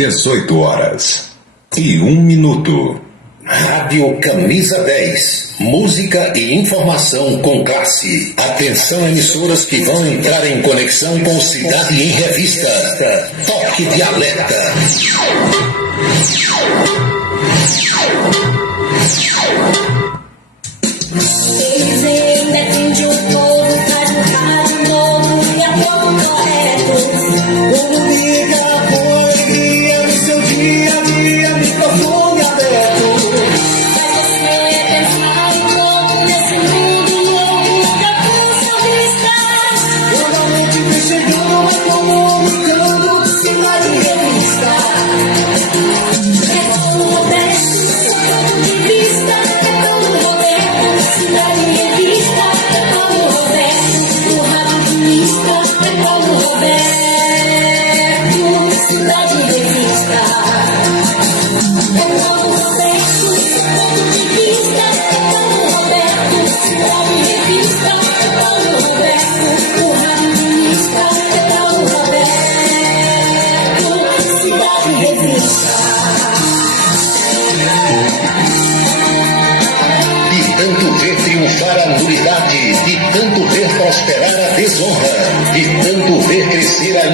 18h01. Rádio Camisa 10. Música e informação com classe. Atenção, emissoras que vão entrar em conexão com Cidade em Revista. Toque de alerta.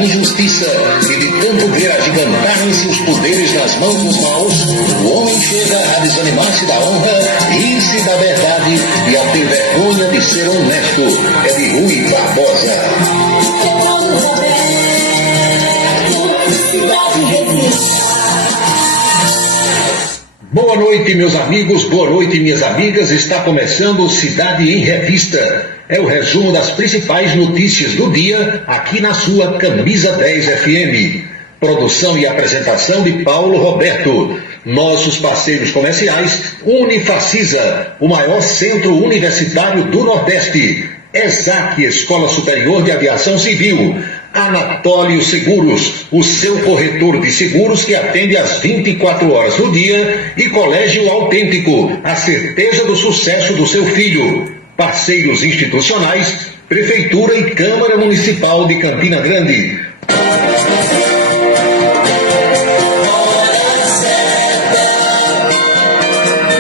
Injustiça e de tanto ver agigantarem-se os poderes nas mãos dos maus, o homem chega a desanimar-se da honra, rir-se da verdade e a ter vergonha de ser honesto. É de Rui Barbosa. Boa noite, meus amigos, boa noite, minhas amigas. Está começando Cidade em Revista. É o resumo das principais notícias do dia aqui na sua Camisa 10 FM. Produção e apresentação de Paulo Roberto. Nossos parceiros comerciais: Unifacisa, o maior centro universitário do Nordeste. ESAC, Escola Superior de Aviação Civil. Anatólio Seguros, o seu corretor de seguros que atende às 24 horas do dia. E Colégio Autêntico, a certeza do sucesso do seu filho. Parceiros institucionais: Prefeitura e Câmara Municipal de Campina Grande.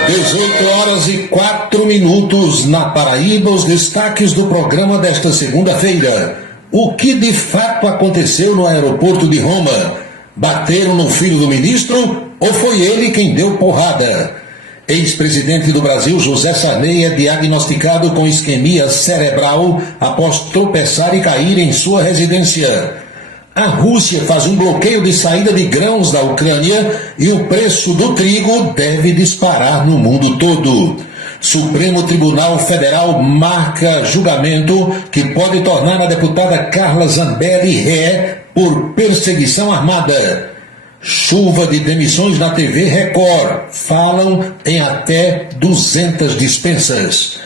18h04 na Paraíba. Os destaques do programa desta segunda-feira. O que de fato aconteceu no aeroporto de Roma? Bateram no filho do ministro ou foi ele quem deu porrada? Ex-presidente do Brasil, José Sarney, é diagnosticado com isquemia cerebral após tropeçar e cair em sua residência. A Rússia faz um bloqueio de saída de grãos da Ucrânia e o preço do trigo deve disparar no mundo todo. Supremo Tribunal Federal marca julgamento que pode tornar a deputada Carla Zambelli ré por perseguição armada. Chuva de demissões na TV Record. Falam em até 200 dispensas.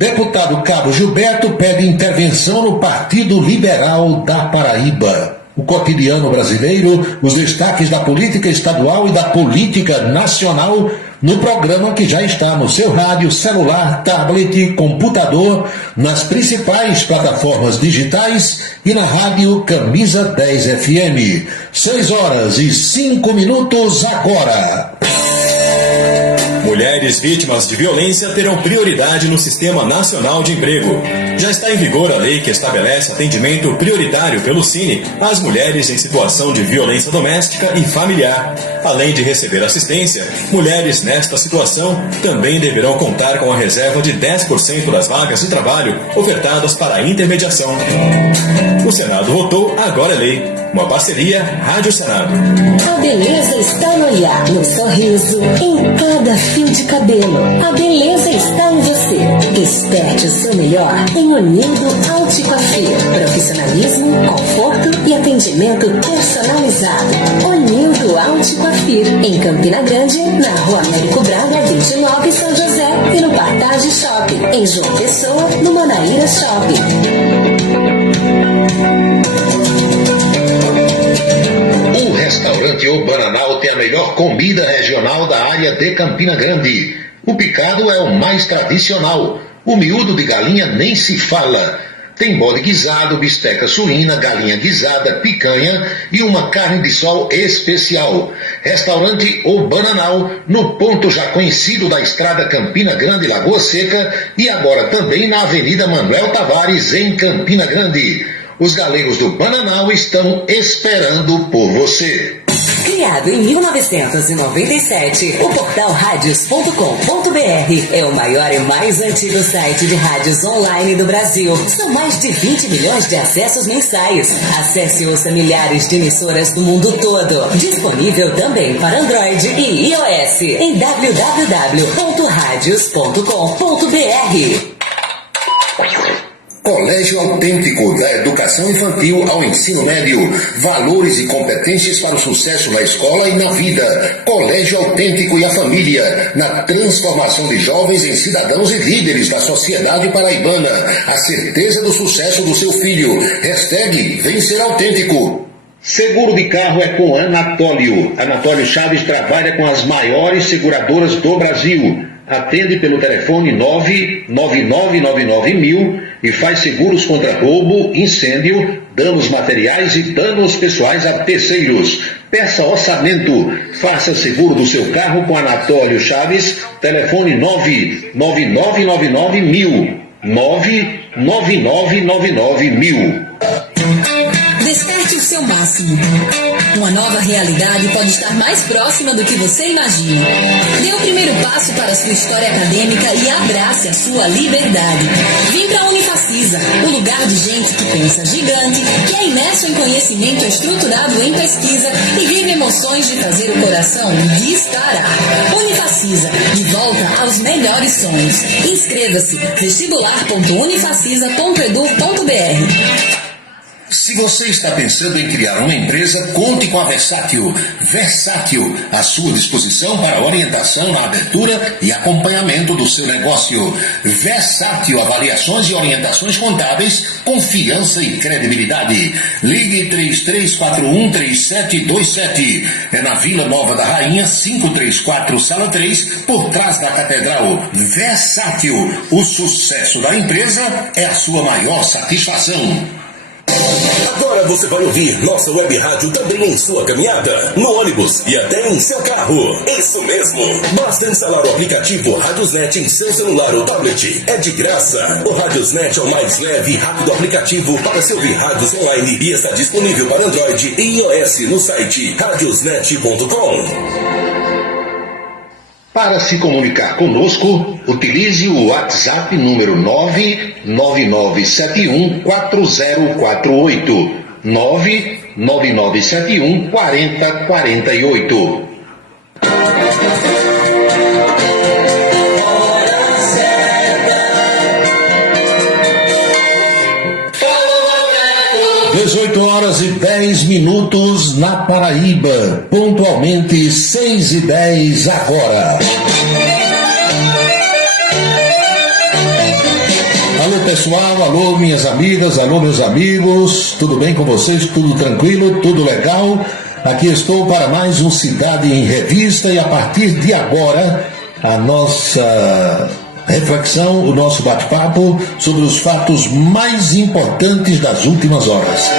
Deputado Cabo Gilberto pede intervenção no Partido Liberal da Paraíba. O cotidiano brasileiro, os destaques da política estadual e da política nacional no programa que já está no seu rádio, celular, tablet, computador, nas principais plataformas digitais e na rádio Camisa 10 FM. 6h05 agora. Mulheres vítimas de violência terão prioridade no Sistema Nacional de Emprego. Já está em vigor a lei que estabelece atendimento prioritário pelo Cine às mulheres em situação de violência doméstica e familiar. Além de receber assistência, mulheres nesta situação também deverão contar com a reserva de 10% das vagas de trabalho ofertadas para a intermediação. O Senado votou, agora é lei. Uma parceria Rádio Senado. A beleza está no olhar, no sorriso, em cada fio de cabelo. A beleza está em você. Desperte o seu melhor em Onildo Alto Coiffure. Profissionalismo, conforto e atendimento personalizado. Onildo Alto Coiffure. Em Campina Grande, na Rua Américo Braga, 29, São José. E no Partage Shopping. Em João Pessoa, no Manaíra Shopping. O restaurante O Bananal tem a melhor comida regional da área de Campina Grande. O picado é o mais tradicional. O miúdo de galinha nem se fala. Tem bode guisado, bisteca suína, galinha guisada, picanha e uma carne de sol especial. Restaurante O Bananal, no ponto já conhecido da estrada Campina Grande Lagoa Seca e agora também na Avenida Manuel Tavares, em Campina Grande. Os galegos do Bananal estão esperando por você. Criado em 1997, o portal radios.com.br é o maior e mais antigo site de rádios online do Brasil. São mais de 20 milhões de acessos mensais. Acesse e ouça milhares de emissoras do mundo todo. Disponível também para Android e iOS em www.radios.com.br. Colégio Autêntico, da educação infantil ao ensino médio. Valores e competências para o sucesso na escola e na vida. Colégio Autêntico e a família, na transformação de jovens em cidadãos e líderes da sociedade paraibana. A certeza do sucesso do seu filho. Hashtag Vencer Autêntico. Seguro de carro é com Anatólio. Anatólio Chaves trabalha com as maiores seguradoras do Brasil. Atende pelo telefone 99999.000 e faz seguros contra roubo, incêndio, danos materiais e danos pessoais a terceiros. Peça orçamento. Faça seguro do seu carro com Anatólio Chaves. Telefone 99999.000. 99999.000. Desperte o seu máximo. Uma nova realidade pode estar mais próxima do que você imagina. Dê o primeiro passo para a sua história acadêmica e abrace a sua liberdade. Vem para a Unifacisa, um lugar de gente que pensa gigante, que é imerso em conhecimento estruturado em pesquisa e vive emoções de fazer o coração disparar. Unifacisa, de volta aos melhores sonhos. Inscreva-se vestibular.unifacisa.edu.br. Se você está pensando em criar uma empresa, conte com a Versátil. Versátil, à sua disposição para orientação na abertura e acompanhamento do seu negócio. Versátil, avaliações e orientações contábeis, confiança e credibilidade. Ligue 33413727. É na Vila Nova da Rainha, 534, Sala 3, por trás da Catedral. Versátil, o sucesso da empresa é a sua maior satisfação. Agora você vai ouvir nossa web rádio também em sua caminhada, no ônibus e até em seu carro. Isso mesmo! Basta instalar o aplicativo Radiosnet em seu celular ou tablet. É de graça. O Radiosnet é o mais leve e rápido aplicativo para se ouvir rádios online e está disponível para Android e iOS no site radiosnet.com. Para se comunicar conosco, utilize o WhatsApp número 999714048. 99971 4048. Horas e 10 minutos na Paraíba, pontualmente 6h10 agora. Alô pessoal, alô minhas amigas, alô meus amigos, tudo bem com vocês? Tudo tranquilo? Tudo legal? Aqui estou para mais um Cidade em Revista e a partir de agora a nossa reflexão, o nosso bate-papo sobre os fatos mais importantes das últimas horas.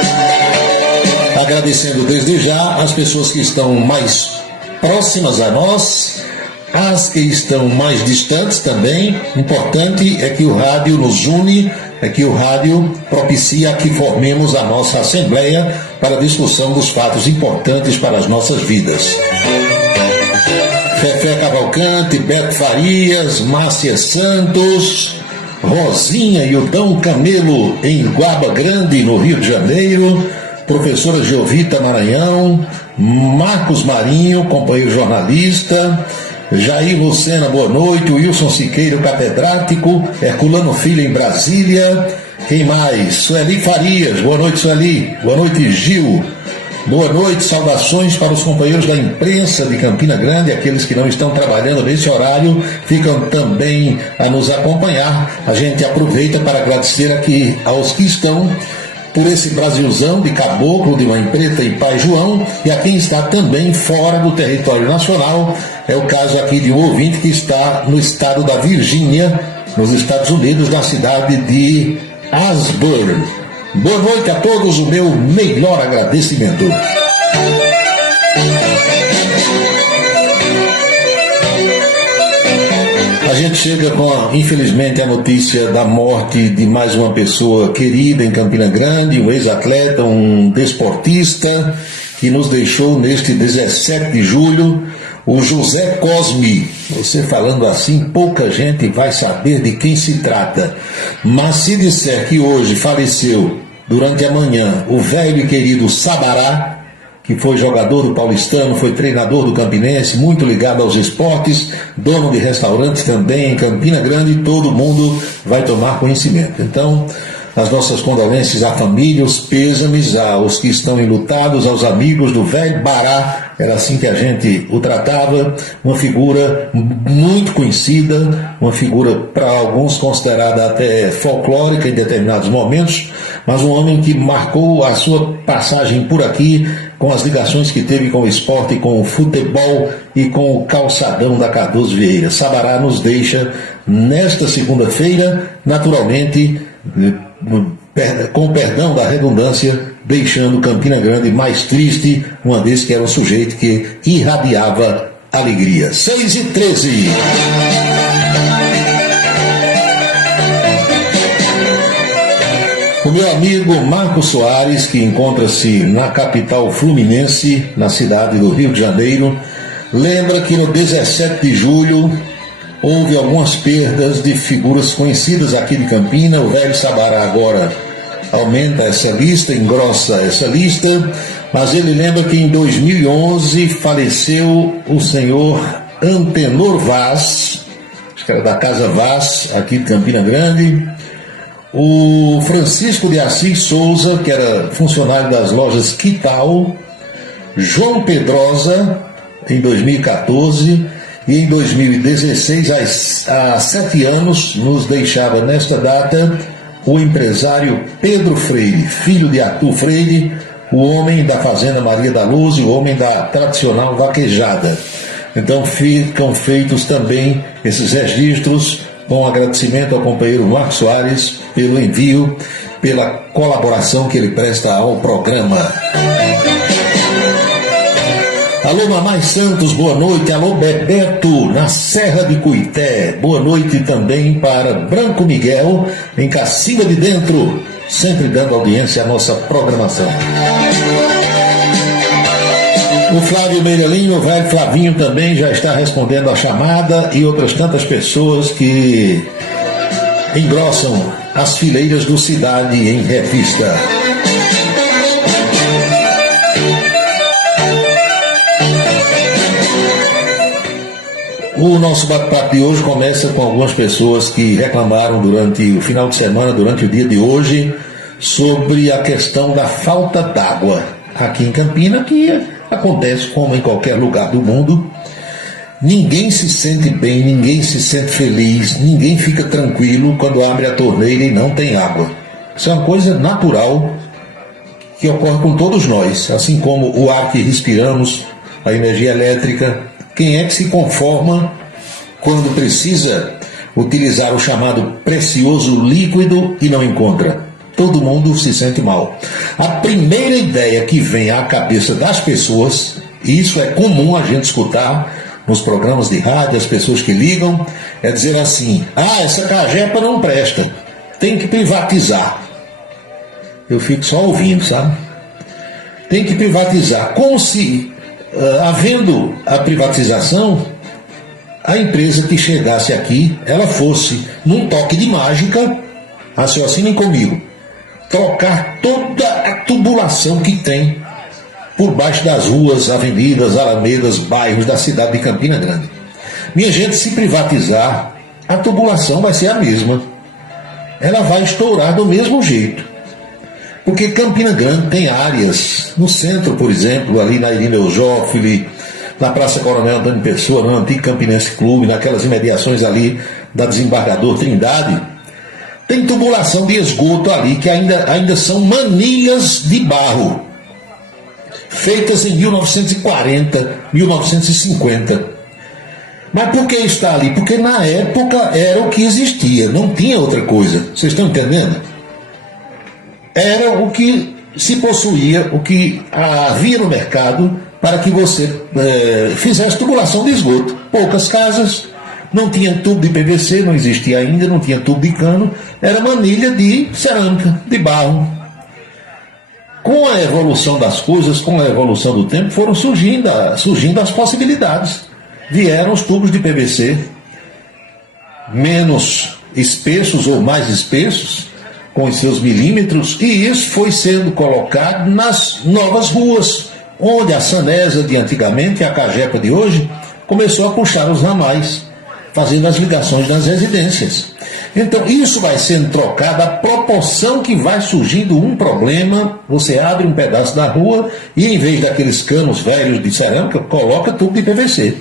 Agradecendo desde já as pessoas que estão mais próximas a nós, as que estão mais distantes também. Importante é que o rádio nos une, é que o rádio propicia que formemos a nossa assembleia para a discussão dos fatos importantes para as nossas vidas. Fefé Cavalcante, Beto Farias, Márcia Santos, Rosinha e o Dão Camelo em Guaba Grande, no Rio de Janeiro, professora Geovita Maranhão, Marcos Marinho, companheiro jornalista, Jair Lucena, boa noite, Wilson Siqueiro, catedrático, Herculano Filho em Brasília, quem mais? Sueli Farias, boa noite Sueli, boa noite Gil, boa noite, saudações para os companheiros da imprensa de Campina Grande, aqueles que não estão trabalhando nesse horário, ficam também a nos acompanhar. A gente aproveita para agradecer aqui aos que estão por esse Brasilzão de Caboclo, de Mãe Preta e Pai João, e a quem está também fora do território nacional. É o caso aqui de um ouvinte que está no estado da Virgínia, nos Estados Unidos, na cidade de Asbury. Boa noite a todos, o meu melhor agradecimento. A gente chega com, infelizmente, a notícia da morte de mais uma pessoa querida em Campina Grande, um ex-atleta, um desportista, que nos deixou neste 17 de julho, o José Cosme. Você falando assim, pouca gente vai saber de quem se trata. Mas se disser que hoje faleceu, durante a manhã, o velho e querido Sabará, que foi jogador do Paulistano, foi treinador do Campinense, muito ligado aos esportes, dono de restaurante também em Campina Grande, todo mundo vai tomar conhecimento. Então, as nossas condolências à família, os pêsames aos que estão enlutados, aos amigos do velho Bará, era assim que a gente o tratava, uma figura muito conhecida, uma figura para alguns considerada até folclórica em determinados momentos, mas um homem que marcou a sua passagem por aqui com as ligações que teve com o esporte, com o futebol e com o calçadão da Cardoso Vieira. Sabará nos deixa nesta segunda-feira, naturalmente, com o perdão da redundância, deixando Campina Grande mais triste, uma vez que era um sujeito que irradiava alegria. 6h13. O meu amigo Marcos Soares, que encontra-se na capital fluminense, na cidade do Rio de Janeiro, lembra que no 17 de julho houve algumas perdas de figuras conhecidas aqui de Campina. O velho Sabará agora aumenta essa lista, engrossa essa lista, mas ele lembra que em 2011 faleceu o senhor Antenor Vaz, acho que era da Casa Vaz, aqui de Campina Grande, o Francisco de Assis Souza, que era funcionário das lojas Quital, João Pedrosa, em 2014, e em 2016, há 7 anos, nos deixava nesta data o empresário Pedro Freire, filho de Arthur Freire, o homem da Fazenda Maria da Luz e o homem da tradicional vaquejada. Então ficam feitos também esses registros, com agradecimento ao companheiro Marcos Soares pelo envio, pela colaboração que ele presta ao programa. Alô Mamãe Santos, boa noite. Alô Bebeto, na Serra de Cuité, boa noite também para Branco Miguel, em Cacimba de Dentro, sempre dando audiência à nossa programação. O Flávio Meirelinho, o velho Flavinho também já está respondendo a chamada, e outras tantas pessoas que engrossam as fileiras do Cidade em Revista. O nosso bate-papo de hoje começa com algumas pessoas que reclamaram durante o final de semana, durante o dia de hoje, sobre a questão da falta d'água aqui em Campina, que acontece como em qualquer lugar do mundo. Ninguém se sente bem, ninguém se sente feliz, ninguém fica tranquilo quando abre a torneira e não tem água. Isso é uma coisa natural que ocorre com todos nós, assim como o ar que respiramos, a energia elétrica. Quem é que se conforma quando precisa utilizar o chamado precioso líquido e não encontra? Todo mundo se sente mal. A primeira ideia que vem à cabeça das pessoas, e isso é comum a gente escutar nos programas de rádio, as pessoas que ligam, é dizer assim: essa Cagepa não presta, tem que privatizar. Eu fico só ouvindo, sabe? Tem que privatizar. Como se, havendo a privatização, a empresa que chegasse aqui, ela fosse, num toque de mágica, raciocinem comigo, trocar toda a tubulação que tem por baixo das ruas, avenidas, alamedas, bairros da cidade de Campina Grande. Minha gente, se privatizar, a tubulação vai ser a mesma. Ela vai estourar do mesmo jeito. Porque Campina Grande tem áreas, no centro, por exemplo, ali na Irineu Joffre, na Praça Coronel Antônio Pessoa, no antigo Campinense Clube, naquelas imediações ali da Desembargador Trindade, tem tubulação de esgoto ali, que ainda são manilhas de barro, feitas em 1940, 1950. Mas por que está ali? Porque na época era o que existia, não tinha outra coisa. Vocês estão entendendo? Era o que se possuía, o que havia no mercado para que você fizesse tubulação de esgoto. Poucas casas, não tinha tubo de PVC, não existia ainda, não tinha tubo de cano, era manilha de cerâmica, de barro. Com a evolução das coisas, com a evolução do tempo, foram surgindo as possibilidades. Vieram os tubos de PVC, menos espessos ou mais espessos, com os seus milímetros, e isso foi sendo colocado nas novas ruas, onde a Sanesa de antigamente, a Cagepa de hoje, começou a puxar os ramais, fazendo as ligações nas residências. Então isso vai sendo trocado, a proporção que vai surgindo um problema, você abre um pedaço da rua e em vez daqueles canos velhos de cerâmica, coloca tubo de PVC.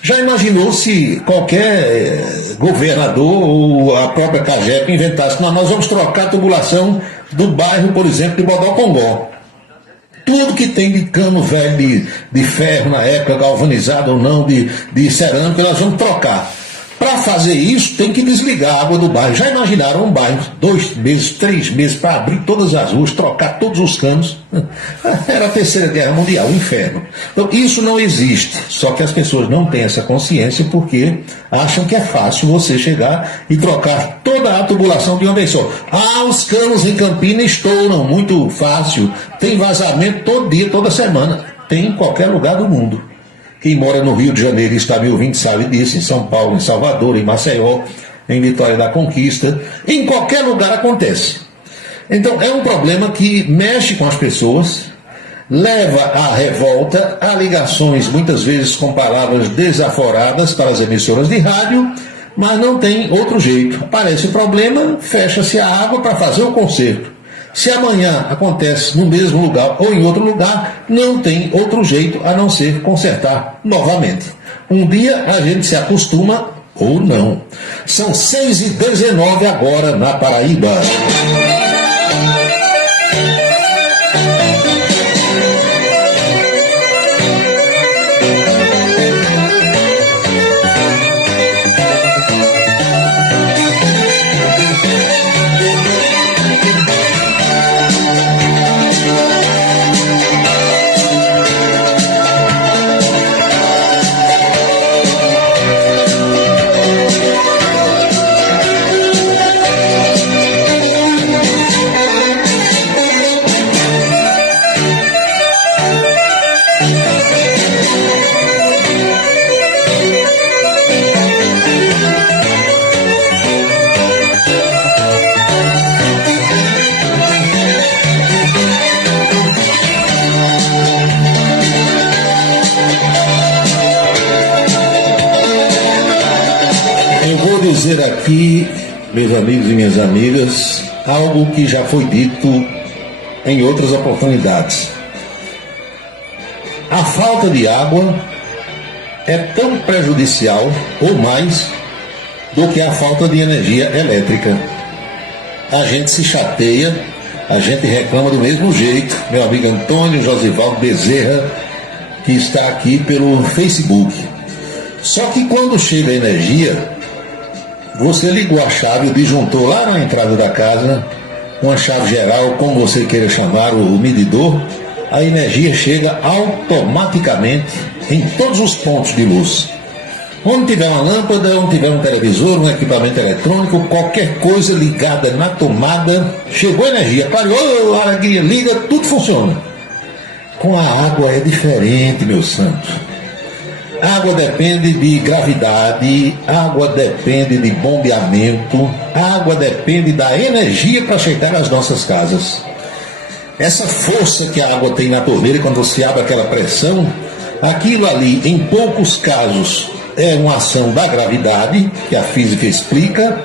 Já imaginou se qualquer governador ou a própria Cagepa inventasse: nós vamos trocar a tubulação do bairro, por exemplo, de Bodocongó. Tudo que tem de cano velho de ferro na época, galvanizado ou não, de cerâmica, nós vamos trocar. Para fazer isso, tem que desligar a água do bairro. Já imaginaram um bairro, 2 meses, 3 meses, para abrir todas as ruas, trocar todos os canos? Era a Terceira Guerra Mundial, o inferno. Então, isso não existe. Só que as pessoas não têm essa consciência porque acham que é fácil você chegar e trocar toda a tubulação de uma vez só. Os canos em Campina estouram, muito fácil. Tem vazamento todo dia, toda semana. Tem em qualquer lugar do mundo. Quem mora no Rio de Janeiro e está me ouvindo sabe disso, em São Paulo, em Salvador, em Maceió, em Vitória da Conquista, em qualquer lugar acontece. Então é um problema que mexe com as pessoas, leva à revolta, a ligações muitas vezes com palavras desaforadas para as emissoras de rádio, mas não tem outro jeito. Aparece o problema, fecha-se a água para fazer o conserto. Se amanhã acontece no mesmo lugar ou em outro lugar, não tem outro jeito a não ser consertar novamente. Um dia a gente se acostuma ou não. São 6h19 agora na Paraíba. dizer aqui, meus amigos e minhas amigas, algo que já foi dito em outras oportunidades. A falta de água é tão prejudicial ou mais do que a falta de energia elétrica. A gente se chateia, a gente reclama do mesmo jeito. Meu amigo Antônio Josivaldo Bezerra, que está aqui pelo Facebook. Só que quando chega a energia, você ligou a chave, o disjuntor lá na entrada da casa, uma chave geral, como você queira chamar, o medidor, a energia chega automaticamente em todos os pontos de luz. Onde tiver uma lâmpada, onde tiver um televisor, um equipamento eletrônico, qualquer coisa ligada na tomada, chegou a energia, parou, a alegria, liga, tudo funciona. Com a água é diferente, meu santo. Água depende de gravidade, água depende de bombeamento, água depende da energia para chegar às nossas casas. Essa força que a água tem na torneira, quando você abre aquela pressão, aquilo ali, em poucos casos, é uma ação da gravidade, que a física explica,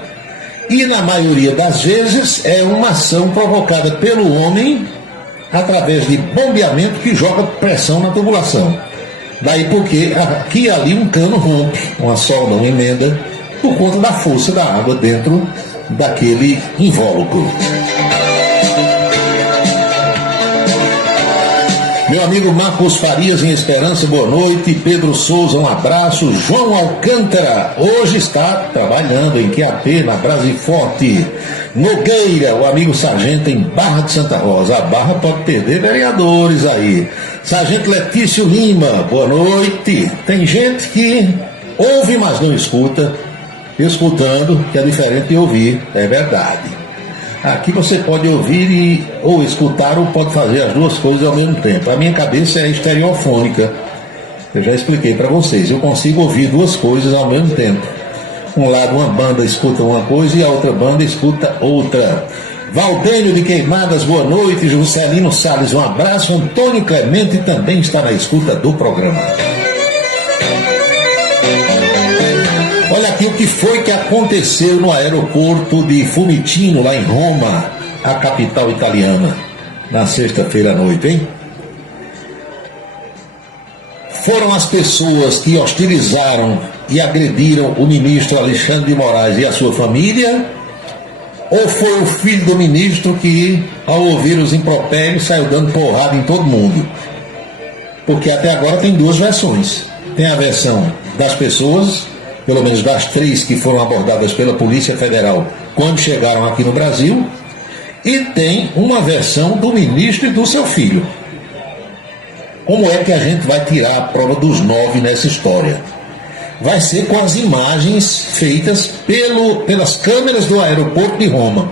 e na maioria das vezes é uma ação provocada pelo homem através de bombeamento que joga pressão na tubulação. Daí porque aqui e ali um cano rompe, uma solda, uma emenda, por conta da força da água dentro daquele invólucro. Meu amigo Marcos Farias em Esperança, boa noite. Pedro Souza, um abraço. João Alcântara, hoje está trabalhando em QAP, na Brasiforte. Nogueira, o amigo Sargento em Barra de Santa Rosa. A Barra pode perder vereadores aí. Sargento Letício Lima, boa noite. Tem gente que ouve, mas não escuta. Escutando, que é diferente de ouvir, é verdade. Aqui você pode ouvir ou escutar ou pode fazer as duas coisas ao mesmo tempo. A minha cabeça é estereofônica. Eu já expliquei para vocês. Eu consigo ouvir duas coisas ao mesmo tempo. Um lado, uma banda escuta uma coisa e a outra banda escuta outra. Valdênio de Queimadas, boa noite. Juscelino Salles, um abraço. Antônio Clemente também está na escuta do programa. Olha aqui o que foi que aconteceu no aeroporto de Fiumicino, lá em Roma, a capital italiana, na sexta-feira à noite, hein? Foram as pessoas que hostilizaram e agrediram o ministro Alexandre de Moraes e a sua família, ou foi o filho do ministro que, ao ouvir os impropérios, saiu dando porrada em todo mundo? Porque até agora tem duas versões. Tem a versão das pessoas, pelo menos das 3 que foram abordadas pela Polícia Federal quando chegaram aqui no Brasil, e tem uma versão do ministro e do seu filho. Como é que a gente vai tirar a prova dos 9 nessa história? Vai ser com as imagens feitas pelas câmeras do aeroporto de Roma,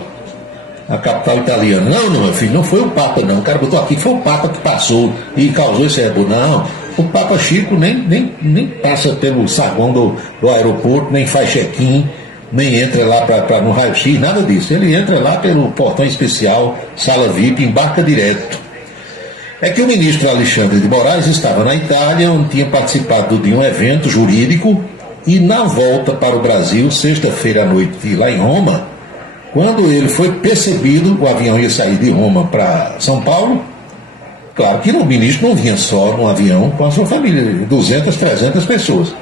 a capital italiana. Não, meu filho, não foi o Papa, não. O cara botou aqui, foi o Papa que passou e causou esse rebolo. Não. O Papa Chico nem passa pelo saguão do aeroporto, nem faz check-in, nem entra lá no raio-x, nada disso. Ele entra lá pelo portão especial, sala VIP, embarca direto. É que o ministro Alexandre de Moraes estava na Itália, onde tinha participado de um evento jurídico, e na volta para o Brasil, sexta-feira à noite, lá em Roma, quando ele foi percebido, o avião ia sair de Roma para São Paulo. Claro que o ministro não vinha só num avião com a sua família, 200, 300 pessoas.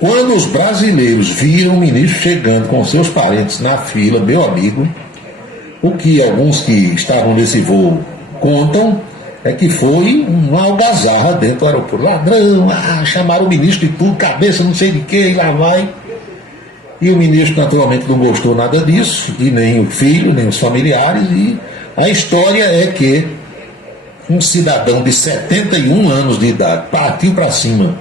Quando os brasileiros viram o ministro chegando com seus parentes na fila, meu amigo, o que alguns que estavam nesse voo contam é que foi uma algazarra dentro do aeroporto. Ladrão, chamaram o ministro de tudo, cabeça não sei de quê, e lá vai. E o ministro naturalmente não gostou nada disso, e nem o filho, nem os familiares, e a história é que um cidadão de 71 anos de idade partiu para cima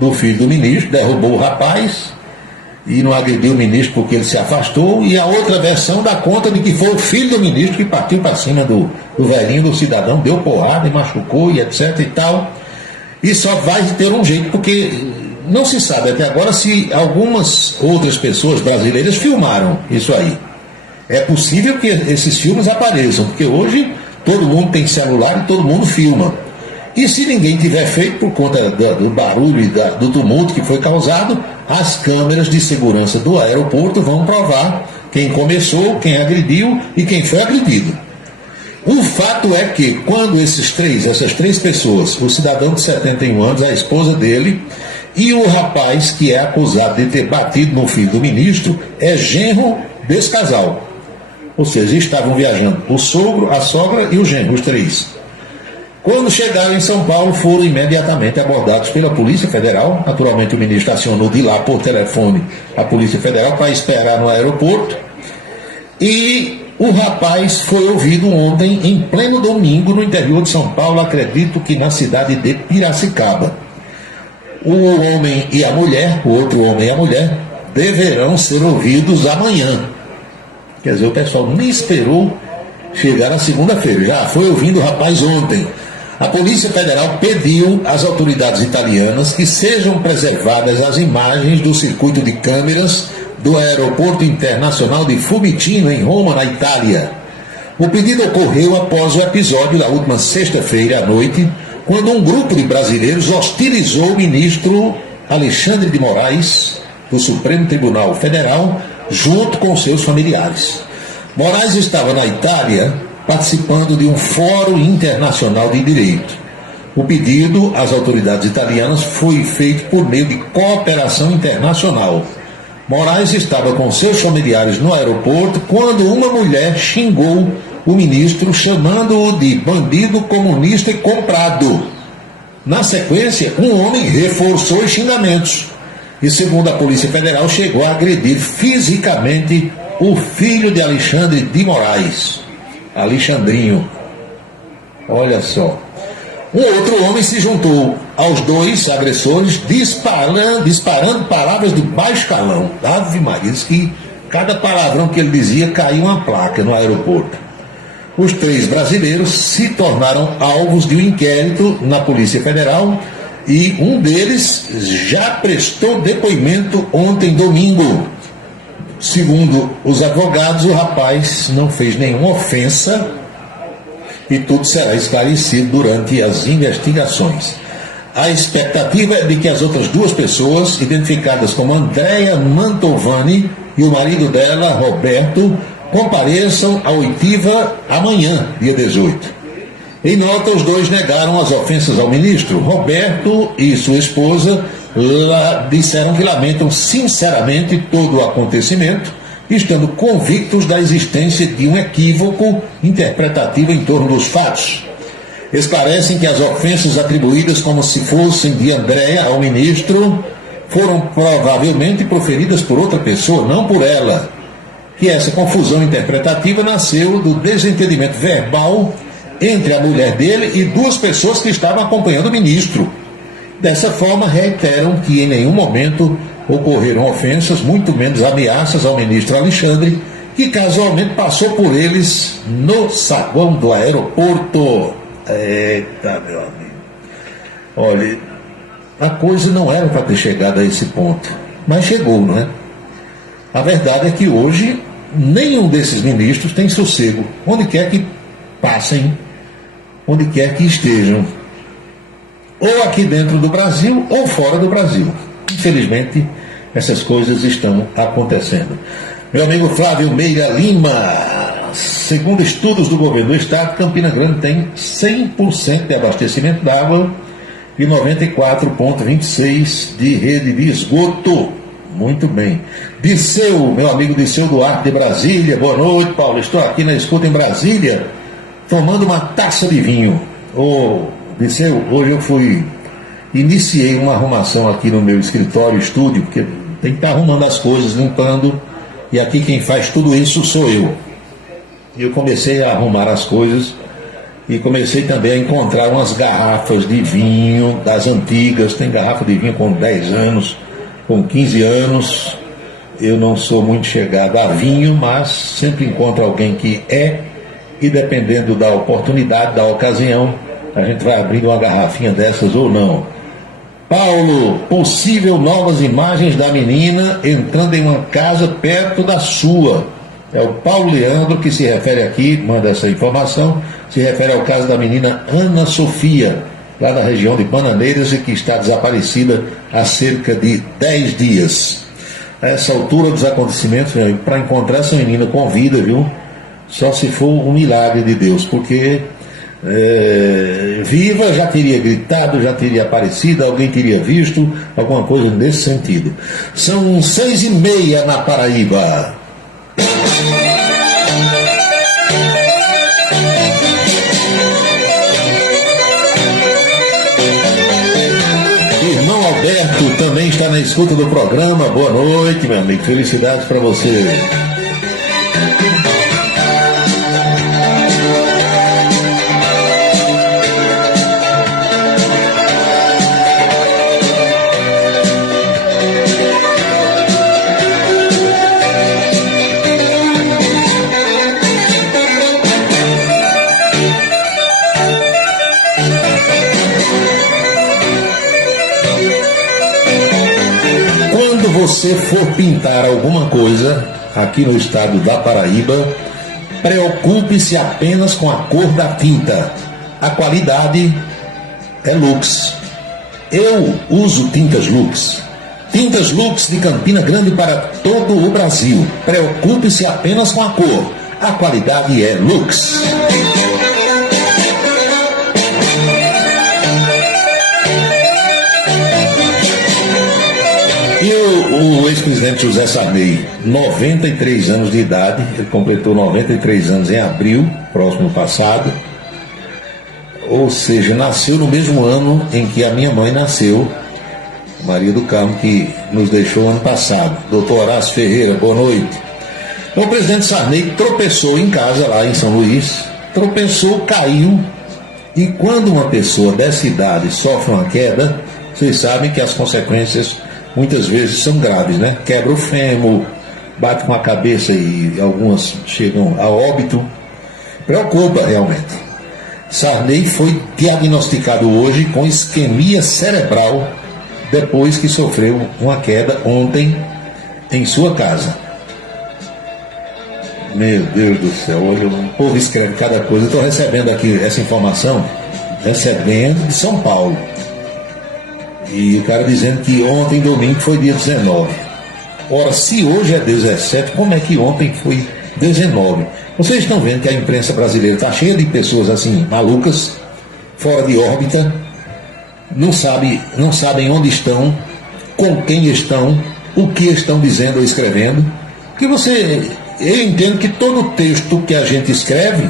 do filho do ministro, derrubou o rapaz e não agrediu o ministro porque ele se afastou, e a outra versão dá conta de que foi o filho do ministro que partiu para cima do velhinho, do cidadão, deu porrada e machucou e etc e tal, e só vai ter um jeito, porque não se sabe até agora se algumas outras pessoas brasileiras filmaram isso aí. É possível que esses filmes apareçam, porque hoje todo mundo tem celular e todo mundo filma. E se ninguém tiver feito, por conta do barulho e do tumulto que foi causado, as câmeras de segurança do aeroporto vão provar quem começou, quem agrediu e quem foi agredido. O fato é que quando essas três pessoas, o cidadão de 71 anos, a esposa dele e o rapaz que é acusado de ter batido no filho do ministro, é genro desse casal. Ou seja, estavam viajando o sogro, a sogra e o genro, os três. Quando chegaram em São Paulo, foram imediatamente abordados pela Polícia Federal. Naturalmente, o ministro acionou de lá por telefone a Polícia Federal para esperar no aeroporto. E o rapaz foi ouvido ontem, em pleno domingo, no interior de São Paulo, acredito que na cidade de Piracicaba. O homem e a mulher, o outro homem e a mulher, deverão ser ouvidos amanhã. Quer dizer, o pessoal nem esperou chegar na segunda-feira, já foi ouvindo o rapaz ontem. A Polícia Federal pediu às autoridades italianas que sejam preservadas as imagens do circuito de câmeras do Aeroporto Internacional de Fiumicino, em Roma, na Itália. O pedido ocorreu após o episódio da última sexta-feira à noite, quando um grupo de brasileiros hostilizou o ministro Alexandre de Moraes, do Supremo Tribunal Federal, junto com seus familiares. Moraes estava na Itália participando de um fórum internacional de direito. O pedido às autoridades italianas foi feito por meio de cooperação internacional. Moraes estava com seus familiares no aeroporto quando uma mulher xingou o ministro, chamando-o de bandido comunista e comprado. Na sequência, um homem reforçou os xingamentos e, segundo a Polícia Federal, chegou a agredir fisicamente o filho de Alexandre de Moraes, Alexandrinho. Olha só. Um outro homem se juntou aos dois agressores, disparando palavras de baixo calão. Ave Maria, diz que cada palavrão que ele dizia caiu uma placa no aeroporto. Os três brasileiros se tornaram alvos de um inquérito na Polícia Federal e um deles já prestou depoimento ontem, domingo. Segundo os advogados, o rapaz não fez nenhuma ofensa e tudo será esclarecido durante as investigações. A expectativa é de que as outras duas pessoas, identificadas como Andréa Mantovani e o marido dela, Roberto, compareçam à oitiva amanhã, dia 18. Em nota, os dois negaram as ofensas ao ministro. Roberto e sua esposa disseram que lamentam sinceramente todo o acontecimento, estando convictos da existência de um equívoco interpretativo em torno dos fatos. Esclarecem que as ofensas atribuídas como se fossem de Andréa ao ministro foram provavelmente proferidas por outra pessoa, não por ela. Que essa confusão interpretativa nasceu do desentendimento verbal entre a mulher dele e duas pessoas que estavam acompanhando o ministro. Dessa forma, reiteram que em nenhum momento ocorreram ofensas, muito menos ameaças ao ministro Alexandre, que casualmente passou por eles no saguão do aeroporto. Eita, meu amigo. Olha, a coisa não era para ter chegado a esse ponto, mas chegou, não é? A verdade é que hoje nenhum desses ministros tem sossego, onde quer que passem, onde quer que estejam, ou aqui dentro do Brasil ou fora do Brasil. Infelizmente, essas coisas estão acontecendo. Meu amigo Flávio Meira Lima, segundo estudos do governo do estado, Campina Grande tem 100% de abastecimento d'água e 94,26% de rede de esgoto. Muito bem. Disseu, meu amigo Disseu Duarte de Brasília, boa noite, Paulo. Estou aqui na escuta em Brasília, tomando uma taça de vinho. Disseu, hoje eu iniciei uma arrumação aqui no meu escritório, estúdio, porque tem que estar arrumando as coisas, limpando, e aqui quem faz tudo isso sou eu. E eu comecei a arrumar as coisas e comecei também a encontrar umas garrafas de vinho das antigas. Tem garrafa de vinho com 10 anos, com 15 anos. Eu não sou muito chegado a vinho, mas sempre encontro alguém que é, e dependendo da oportunidade, da ocasião, a gente vai abrindo uma garrafinha dessas ou não. Paulo, possível novas imagens da menina entrando em uma casa perto da sua. É o Paulo Leandro que se refere aqui, manda essa informação, se refere ao caso da menina Ana Sofia, lá da região de Bananeiras, e que está desaparecida há cerca de 10 dias. A essa altura dos acontecimentos, para encontrar essa menina com vida, viu? Só se for um milagre de Deus, porque viva já teria gritado, já teria aparecido, alguém teria visto, alguma coisa nesse sentido. São 6h30 na Paraíba. Irmão Alberto também está na escuta do programa. Boa noite, meu amigo. Felicidades para você. Você for pintar alguma coisa aqui no estado da Paraíba, preocupe-se apenas com a cor da tinta. A qualidade é Lux. Eu uso tintas Lux. Tintas Lux de Campina Grande para todo o Brasil. Preocupe-se apenas com a cor. A qualidade é Lux. E o ex-presidente José Sarney, 93 anos de idade, ele completou 93 anos em abril, próximo passado, ou seja, nasceu no mesmo ano em que a minha mãe nasceu, Maria do Carmo, que nos deixou ano passado. Doutor Horácio Ferreira, boa noite. O presidente Sarney tropeçou em casa, lá em São Luís, tropeçou, caiu, e quando uma pessoa dessa idade sofre uma queda, vocês sabem que as consequências muitas vezes são graves, né? Quebra o fêmur, bate com a cabeça e algumas chegam a óbito. Preocupa realmente. Sarney foi diagnosticado hoje com isquemia cerebral depois que sofreu uma queda ontem em sua casa. Meu Deus do céu, olha, o povo escreve cada coisa. Eu estou recebendo aqui essa informação, recebendo de São Paulo. E o cara dizendo que ontem, domingo, foi dia 19. Ora, se hoje é 17, como é que ontem foi 19? Vocês estão vendo que a imprensa brasileira está cheia de pessoas assim, malucas, fora de órbita, não sabem onde estão, com quem estão, o que estão dizendo ou escrevendo. Porque eu entendo que todo texto que a gente escreve,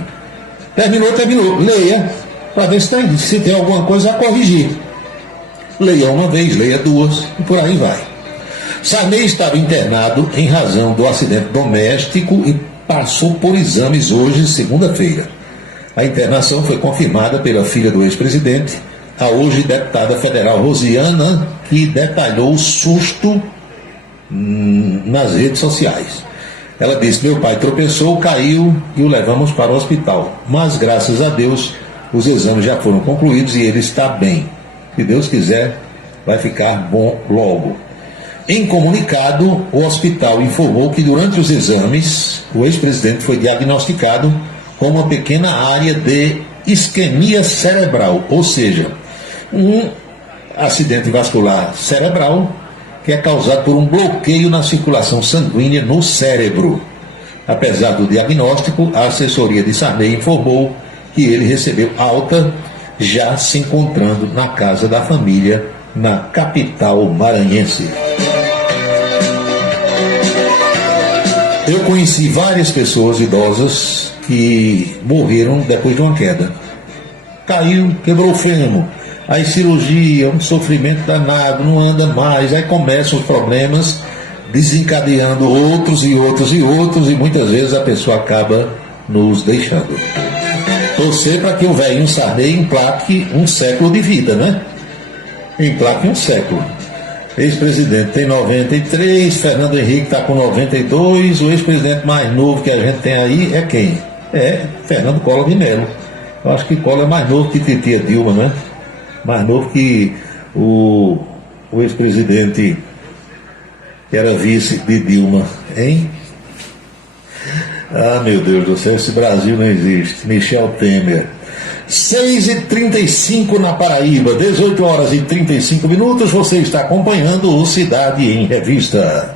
terminou, leia, para ver se tem alguma coisa a corrigir. Leia uma vez, leia duas, e por aí vai. Sarney estava internado em razão do acidente doméstico e passou por exames hoje, segunda-feira. A internação foi confirmada pela filha do ex-presidente, a hoje deputada federal Rosiana, que detalhou o susto nas redes sociais. Ela disse: meu pai tropeçou, caiu e o levamos para o hospital. Mas, graças a Deus, os exames já foram concluídos e ele está bem. Se Deus quiser, vai ficar bom logo. Em comunicado, o hospital informou que durante os exames, o ex-presidente foi diagnosticado com uma pequena área de isquemia cerebral, ou seja, um acidente vascular cerebral que é causado por um bloqueio na circulação sanguínea no cérebro. Apesar do diagnóstico, a assessoria de Sarney informou que ele recebeu alta, já se encontrando na casa da família, na capital maranhense. Eu conheci várias pessoas idosas que morreram depois de uma queda. Caiu, quebrou o fêmur, aí cirurgia, um sofrimento danado, não anda mais, aí começam os problemas, desencadeando outros e outros e outros, e muitas vezes a pessoa acaba nos deixando. Torcer para que o velhinho Sarney emplaque um século de vida, né? Emplaque um século. Ex-presidente tem 93, Fernando Henrique está com 92, o ex-presidente mais novo que a gente tem aí é quem? É Fernando Collor de Mello. Eu acho que Collor é mais novo que titia Dilma, né? Mais novo que o ex-presidente que era vice de Dilma, hein? Ah, meu Deus do céu, esse Brasil não existe. Michel Temer. 6h35 na Paraíba, 18 horas e 35 minutos. Você está acompanhando o Cidade em Revista.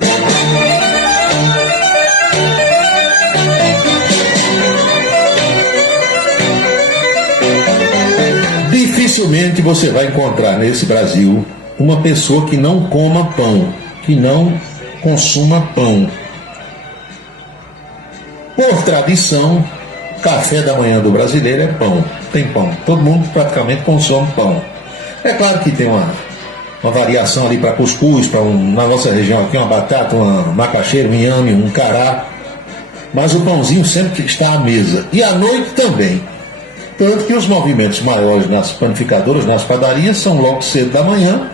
Dificilmente você vai encontrar nesse Brasil uma pessoa que não coma pão, que não consuma pão. Por tradição, café da manhã do brasileiro é pão, tem pão. Todo mundo praticamente consome pão. É claro que tem uma variação ali para cuscuz, na nossa região aqui uma batata, uma macaxeira, um inhame, um cará. Mas o pãozinho sempre está à mesa. E à noite também. Tanto que os movimentos maiores nas panificadoras, nas padarias, são logo cedo da manhã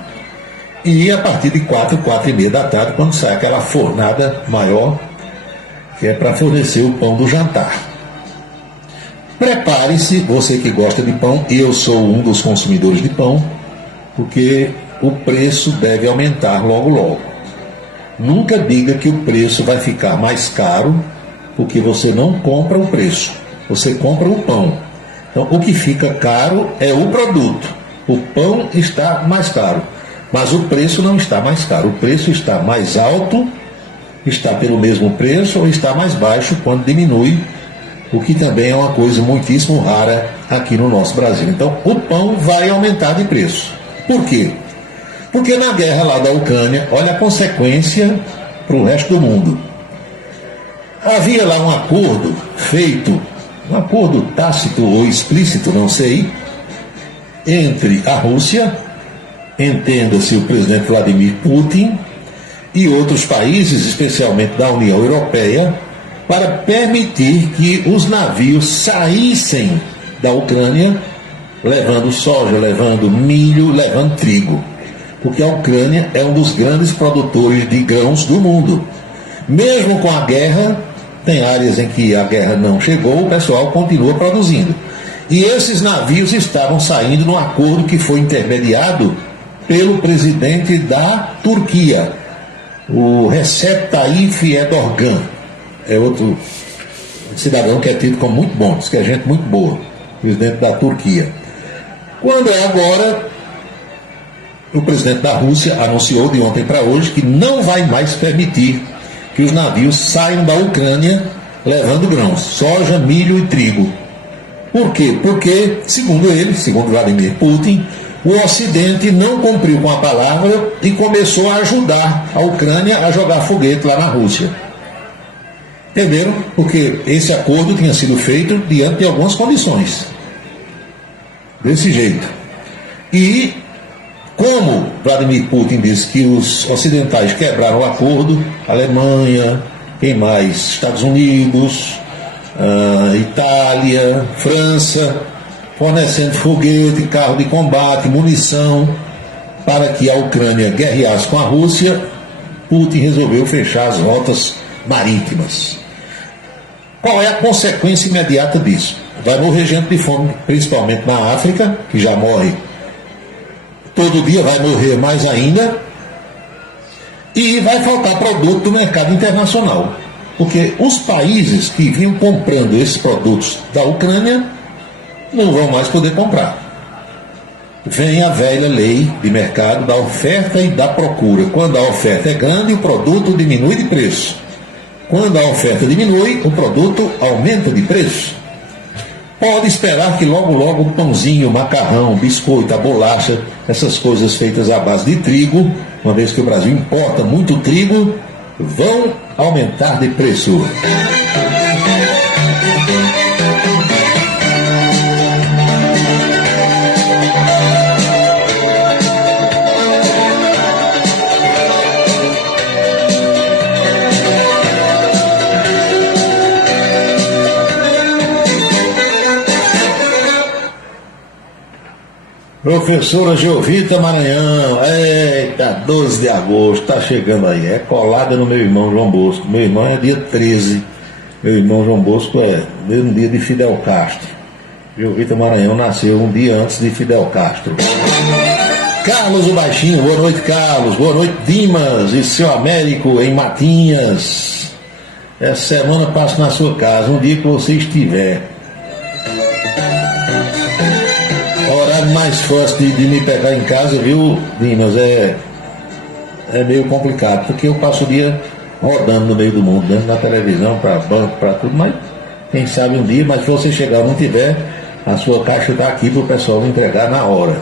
e a partir de 4h30 da tarde, quando sai aquela fornada maior, que é para fornecer o pão do jantar. Prepare-se, você que gosta de pão, eu sou um dos consumidores de pão, porque o preço deve aumentar logo logo. Nunca diga que o preço vai ficar mais caro, porque você não compra o preço, você compra o pão. Então, o que fica caro é o produto. O pão está mais caro, mas o preço não está mais caro. O preço está mais alto, está pelo mesmo preço ou está mais baixo quando diminui, o que também é uma coisa muitíssimo rara aqui no nosso Brasil. Então, o pão vai aumentar de preço. Por quê? Porque na guerra lá da Ucrânia, olha a consequência para o resto do mundo. Havia lá um acordo feito, um acordo tácito ou explícito, não sei, entre a Rússia, entenda-se o presidente Vladimir Putin, e outros países, especialmente da União Europeia, para permitir que os navios saíssem da Ucrânia, levando soja, levando milho, levando trigo. Porque a Ucrânia é um dos grandes produtores de grãos do mundo. Mesmo com a guerra, tem áreas em que a guerra não chegou, o pessoal continua produzindo. E esses navios estavam saindo num acordo que foi intermediado pelo presidente da Turquia, o Recep Tayyip Erdogan. É outro cidadão que é tido como muito bom, diz que é gente muito boa, presidente da Turquia. Quando é agora, o presidente da Rússia anunciou de ontem para hoje que não vai mais permitir que os navios saiam da Ucrânia levando grãos, soja, milho e trigo. Por quê? Porque, segundo ele, segundo Vladimir Putin, o Ocidente não cumpriu com a palavra e começou a ajudar a Ucrânia a jogar foguete lá na Rússia. Entenderam? Porque esse acordo tinha sido feito diante de algumas condições. Desse jeito. E como Vladimir Putin disse que os ocidentais quebraram o acordo, Alemanha, quem mais? Estados Unidos, Itália, França, fornecendo foguete, carro de combate, munição, para que a Ucrânia guerreasse com a Rússia, Putin resolveu fechar as rotas marítimas. Qual é a consequência imediata disso? Vai morrer gente de fome, principalmente na África, que já morre todo dia, vai morrer mais ainda, e vai faltar produto do mercado internacional, porque os países que vinham comprando esses produtos da Ucrânia não vão mais poder comprar. Vem a velha lei de mercado da oferta e da procura. Quando a oferta é grande, o produto diminui de preço. Quando a oferta diminui, o produto aumenta de preço. Pode esperar que logo logo o pãozinho, o macarrão, o biscoito, a bolacha, essas coisas feitas à base de trigo, uma vez que o Brasil importa muito trigo, vão aumentar de preço. Professora Geovita Maranhão, eita, 12 de agosto, tá chegando aí, é colada no meu irmão João Bosco. Meu irmão é dia 13, meu irmão João Bosco é mesmo dia de Fidel Castro. Geovita Maranhão nasceu um dia antes de Fidel Castro. Carlos o Baixinho, boa noite Carlos, boa noite Dimas e seu Américo em Matinhas. Essa semana passo na sua casa, um dia que você estiver. mais fácil de me pegar em casa, viu, Dimas? É meio complicado, porque eu passo o dia rodando no meio do mundo, dentro da televisão, para banco, para tudo, mas quem sabe um dia, mas se você chegar e não tiver, a sua caixa está aqui para o pessoal entregar na hora.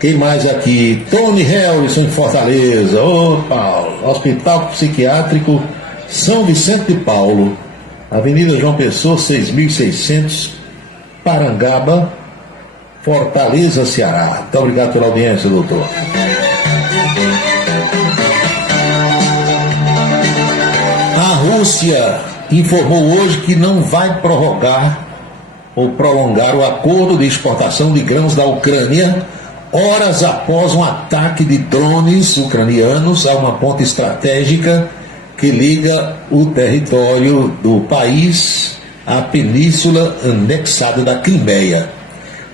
Quem mais aqui? Tony Harrison em Fortaleza. Ô Paulo, Hospital Psiquiátrico São Vicente de Paulo, Avenida João Pessoa, 6.600, Parangaba, Fortaleza, Ceará. Muito obrigado pela audiência, doutor. A Rússia informou hoje que não vai prorrogar ou prolongar o acordo de exportação de grãos da Ucrânia, horas após um ataque de drones ucranianos a uma ponte estratégica que liga o território do país à península anexada da Crimeia.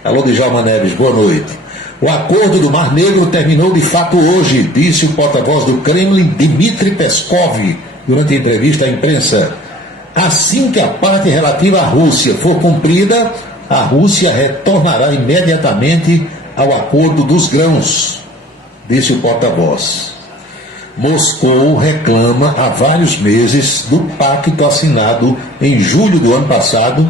Alô, Djalma Neves, boa noite. O acordo do Mar Negro terminou de fato hoje, disse o porta-voz do Kremlin, Dmitry Peskov, durante a entrevista à imprensa. Assim que a parte relativa à Rússia for cumprida, a Rússia retornará imediatamente ao acordo dos grãos, disse o porta-voz. Moscou reclama há vários meses do pacto assinado em julho do ano passado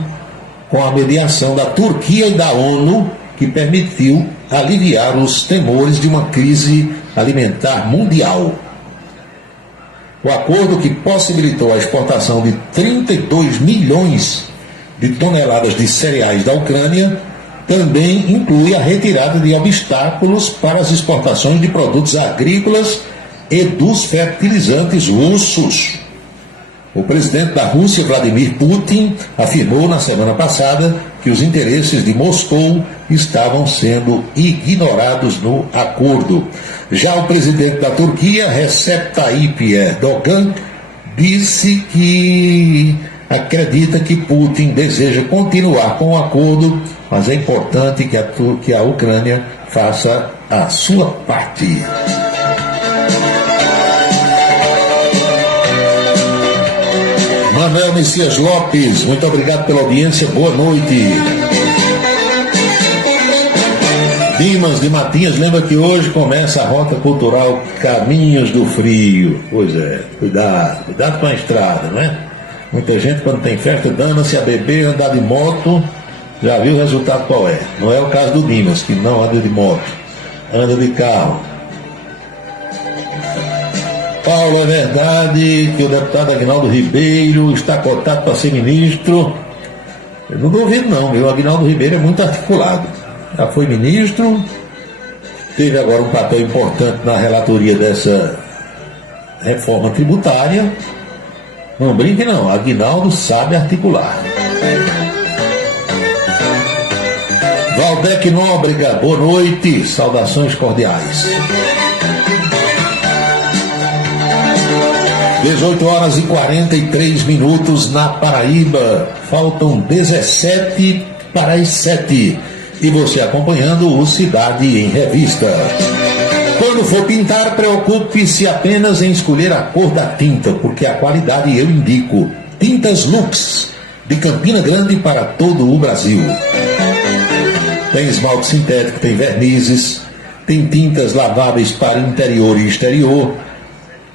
com a mediação da Turquia e da ONU, que permitiu aliviar os temores de uma crise alimentar mundial. O acordo, que possibilitou a exportação de 32 milhões de toneladas de cereais da Ucrânia, também inclui a retirada de obstáculos para as exportações de produtos agrícolas e dos fertilizantes russos. O presidente da Rússia, Vladimir Putin, afirmou na semana passada que os interesses de Moscou estavam sendo ignorados no acordo. Já o presidente da Turquia, Recep Tayyip Erdogan, disse que acredita que Putin deseja continuar com o acordo, mas é importante que a Ucrânia faça a sua parte. Manuel Messias Lopes, muito obrigado pela audiência, boa noite. Dimas de Matinhas, lembra que hoje começa a rota cultural Caminhos do Frio. Pois é, cuidado com a estrada, não é? Muita gente, quando tem festa, dana-se a beber, andar de moto, já viu o resultado qual é. Não é o caso do Dimas, que não anda de moto, anda de carro. Paulo, é verdade que o deputado Aguinaldo Ribeiro está cotado para ser ministro? Eu não duvido não, o Aguinaldo Ribeiro é muito articulado. Já foi ministro, teve agora um papel importante na relatoria dessa reforma tributária. Não brinque não, Aguinaldo sabe articular. Valdec Nóbrega, boa noite, saudações cordiais. 18 horas e 43 minutos na Paraíba, faltam 17 para as 7. E você acompanhando o Cidade em Revista. Quando for pintar, preocupe-se apenas em escolher a cor da tinta, porque a qualidade eu indico. Tintas Lux, de Campina Grande para todo o Brasil. Tem esmalte sintético, tem vernizes, tem tintas laváveis para interior e exterior.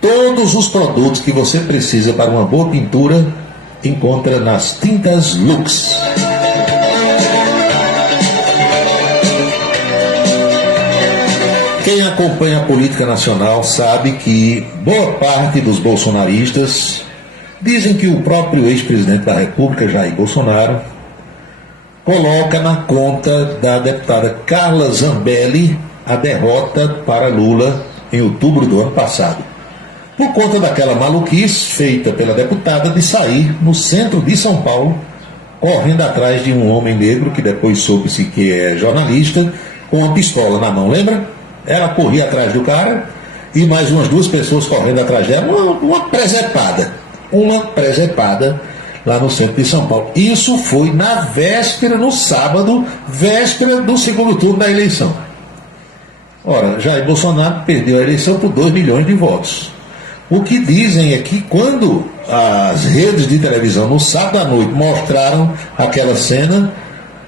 Todos os produtos que você precisa para uma boa pintura encontra nas Tintas Lux. Quem acompanha a política nacional sabe que boa parte dos bolsonaristas dizem que o próprio ex-presidente da República, Jair Bolsonaro, coloca na conta da deputada Carla Zambelli a derrota para Lula em outubro do ano passado, por conta daquela maluquice feita pela deputada de sair no centro de São Paulo, correndo atrás de um homem negro que depois soube-se que é jornalista, com uma pistola na mão, lembra? Ela corria atrás do cara e mais umas 2 pessoas correndo atrás dela, uma presepada lá no centro de São Paulo. Isso foi na véspera, no sábado, véspera do segundo turno da eleição. Ora, Jair Bolsonaro perdeu a eleição por 2 milhões de votos. O que dizem é que quando as redes de televisão no sábado à noite mostraram aquela cena,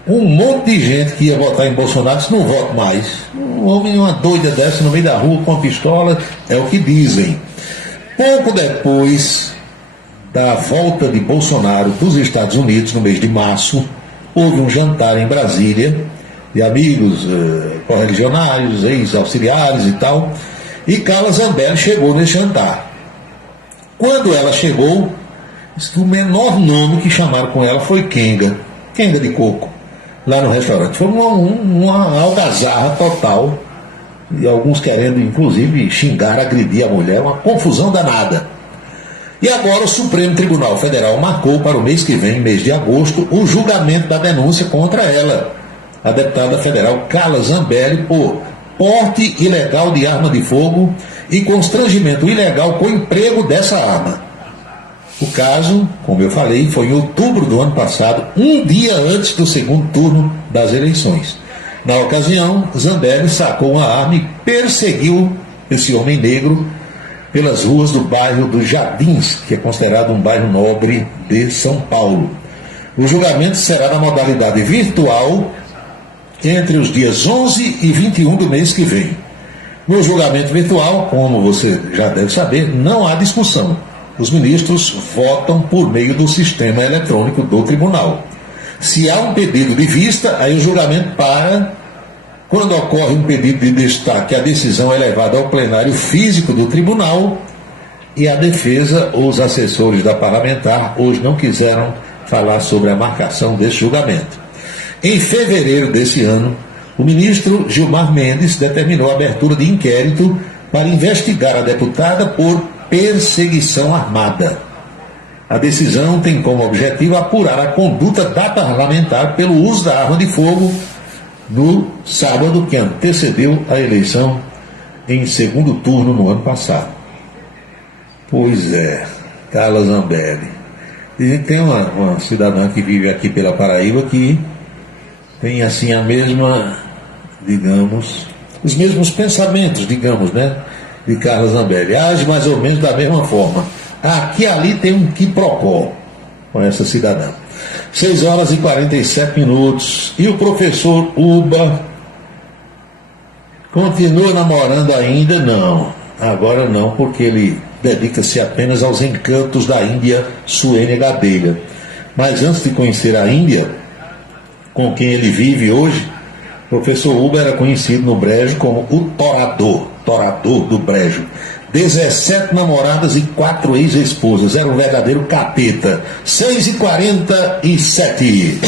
um monte de gente que ia votar em Bolsonaro disse: não voto mais. Um homem, uma doida dessa no meio da rua com uma pistola, é o que dizem. Pouco depois da volta de Bolsonaro dos Estados Unidos, no mês de março, houve um jantar em Brasília de amigos correligionários, ex-auxiliares e tal, e Carla Zambelli chegou nesse jantar. Quando ela chegou, o menor nome que chamaram com ela foi Kenga de coco, lá no restaurante. Foi uma algazarra total, e alguns querendo inclusive xingar, agredir a mulher, uma confusão danada. E agora o Supremo Tribunal Federal marcou para o mês que vem, mês de agosto, o julgamento da denúncia contra ela, a deputada federal Carla Zambelli, por porte ilegal de arma de fogo e constrangimento ilegal com o emprego dessa arma. O caso, como eu falei, foi em outubro do ano passado, um dia antes do segundo turno das eleições. Na ocasião, Zambelli sacou uma arma e perseguiu esse homem negro pelas ruas do bairro dos Jardins, que é considerado um bairro nobre de São Paulo. O julgamento será na modalidade virtual entre os dias 11 e 21 do mês que vem. No julgamento virtual, como você já deve saber, não há discussão. Os ministros votam por meio do sistema eletrônico do tribunal. Se há um pedido de vista, aí o julgamento para. Quando ocorre um pedido de destaque, a decisão é levada ao plenário físico do tribunal e a defesa ou os assessores da parlamentar hoje não quiseram falar sobre a marcação desse julgamento. Em fevereiro desse ano, o ministro Gilmar Mendes determinou a abertura de inquérito para investigar a deputada por perseguição armada. A decisão tem como objetivo apurar a conduta da parlamentar pelo uso da arma de fogo no sábado que antecedeu a eleição em segundo turno no ano passado. Pois é, Carla Zambelli. Dizem que tem uma cidadã que vive aqui pela Paraíba que tem assim a mesma, digamos, os mesmos pensamentos, digamos, né, de Carla Zambelli. Age mais ou menos da mesma forma. Aqui e ali tem um quiprocó com essa cidadã. 6 horas e 47 minutos. E o professor Uba continua namorando ainda? Não. Agora não, porque ele dedica-se apenas aos encantos da Índia Suênia Gadelha. Mas antes de conhecer a Índia, com quem ele vive hoje, o professor Uba era conhecido no Brejo como o torador do Brejo. 17 namoradas e 4 ex-esposas. Era um verdadeiro capeta. 6h47.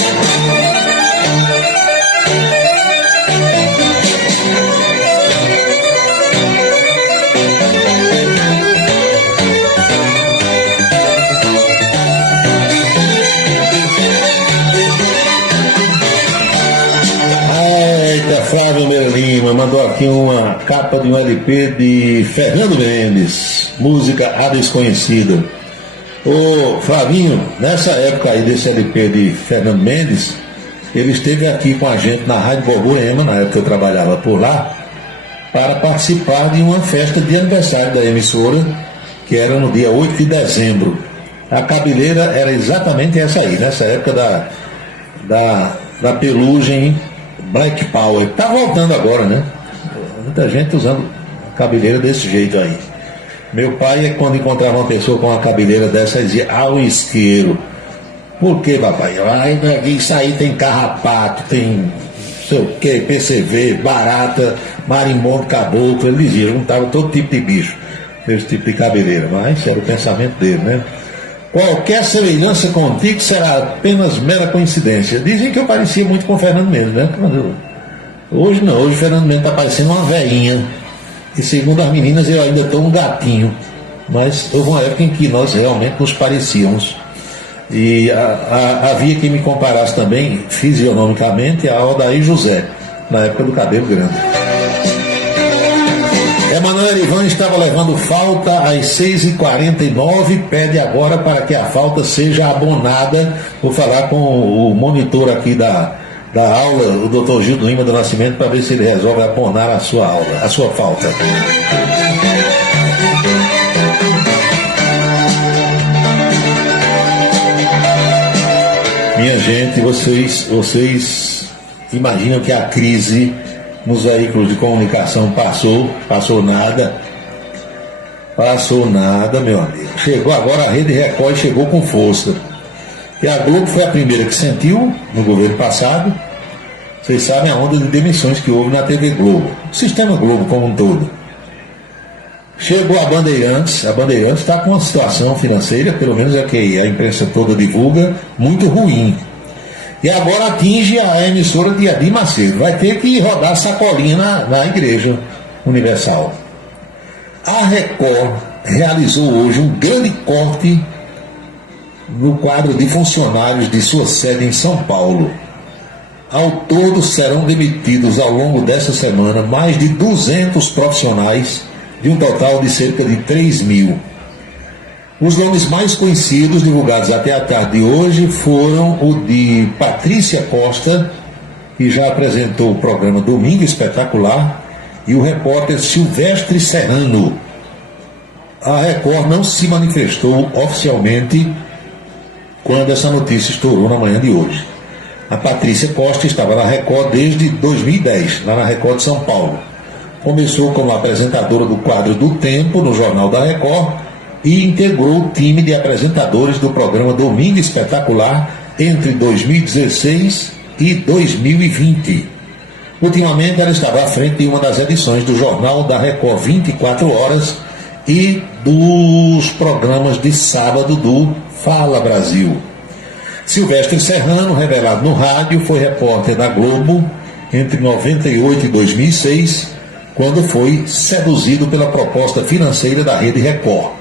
Flávio Meira Lima mandou aqui uma capa de um LP de Fernando Mendes, música A Desconhecida. Ô Flavinho, nessa época aí desse LP de Fernando Mendes, ele esteve aqui com a gente na Rádio Borborema, na época que eu trabalhava por lá, para participar de uma festa de aniversário da emissora, que era no dia 8 de dezembro. A cabeleira era exatamente essa aí, nessa época da pelugem Black Power. Tá voltando agora, né? Muita gente usando cabeleira desse jeito aí. Meu pai, quando encontrava uma pessoa com uma cabeleira dessa, dizia: ao isqueiro. Por que, papai? Isso aí tem carrapato, tem não sei o que, PCV, barata, marimbondo, caboclo. Ele dizia, juntava todo tipo de bicho, esse tipo de cabeleira. Mas era o pensamento dele, né? Qualquer semelhança contigo será apenas mera coincidência. Dizem que eu parecia muito com o Fernando Mendes, né? Hoje não, hoje o Fernando Mendes está parecendo uma velhinha. E segundo as meninas, eu ainda estou um gatinho. Mas houve uma época em que nós realmente nos parecíamos. E havia quem me comparasse também, fisionomicamente, a Aldair José, na época do cabelo grande. Emanuel Ivan estava levando falta às 6h49, pede agora para que a falta seja abonada. Vou falar com o monitor aqui da aula, o Dr. Gildo Lima do Nascimento, para ver se ele resolve abonar a sua aula, a sua falta. Minha gente, vocês imaginam que a crise nos veículos de comunicação passou nada, meu amigo. Chegou agora a Rede Record e chegou com força. E a Globo foi a primeira que sentiu no governo passado. Vocês sabem a onda de demissões que houve na TV Globo, o sistema Globo como um todo. Chegou a Bandeirantes está com uma situação financeira, pelo menos é que a imprensa toda divulga, muito ruim. E agora atinge a emissora de Adir Macedo. Vai ter que rodar sacolinha na Igreja Universal. A Record realizou hoje um grande corte no quadro de funcionários de sua sede em São Paulo. Ao todo serão demitidos ao longo dessa semana mais de 200 profissionais, de um total de cerca de 3 mil. Os nomes mais conhecidos divulgados até a tarde de hoje foram o de Patrícia Costa, que já apresentou o programa Domingo Espetacular, e o repórter Silvestre Serrano. A Record não se manifestou oficialmente quando essa notícia estourou na manhã de hoje. A Patrícia Costa estava na Record desde 2010, lá na Record de São Paulo. Começou como apresentadora do quadro do Tempo, no Jornal da Record, e integrou o time de apresentadores do programa Domingo Espetacular entre 2016 e 2020. Ultimamente, ela estava à frente de uma das edições do Jornal da Record 24 Horas e dos programas de sábado do Fala Brasil. Silvestre Serrano, revelado no rádio, foi repórter da Globo entre 98 e 2006, quando foi seduzido pela proposta financeira da Rede Record.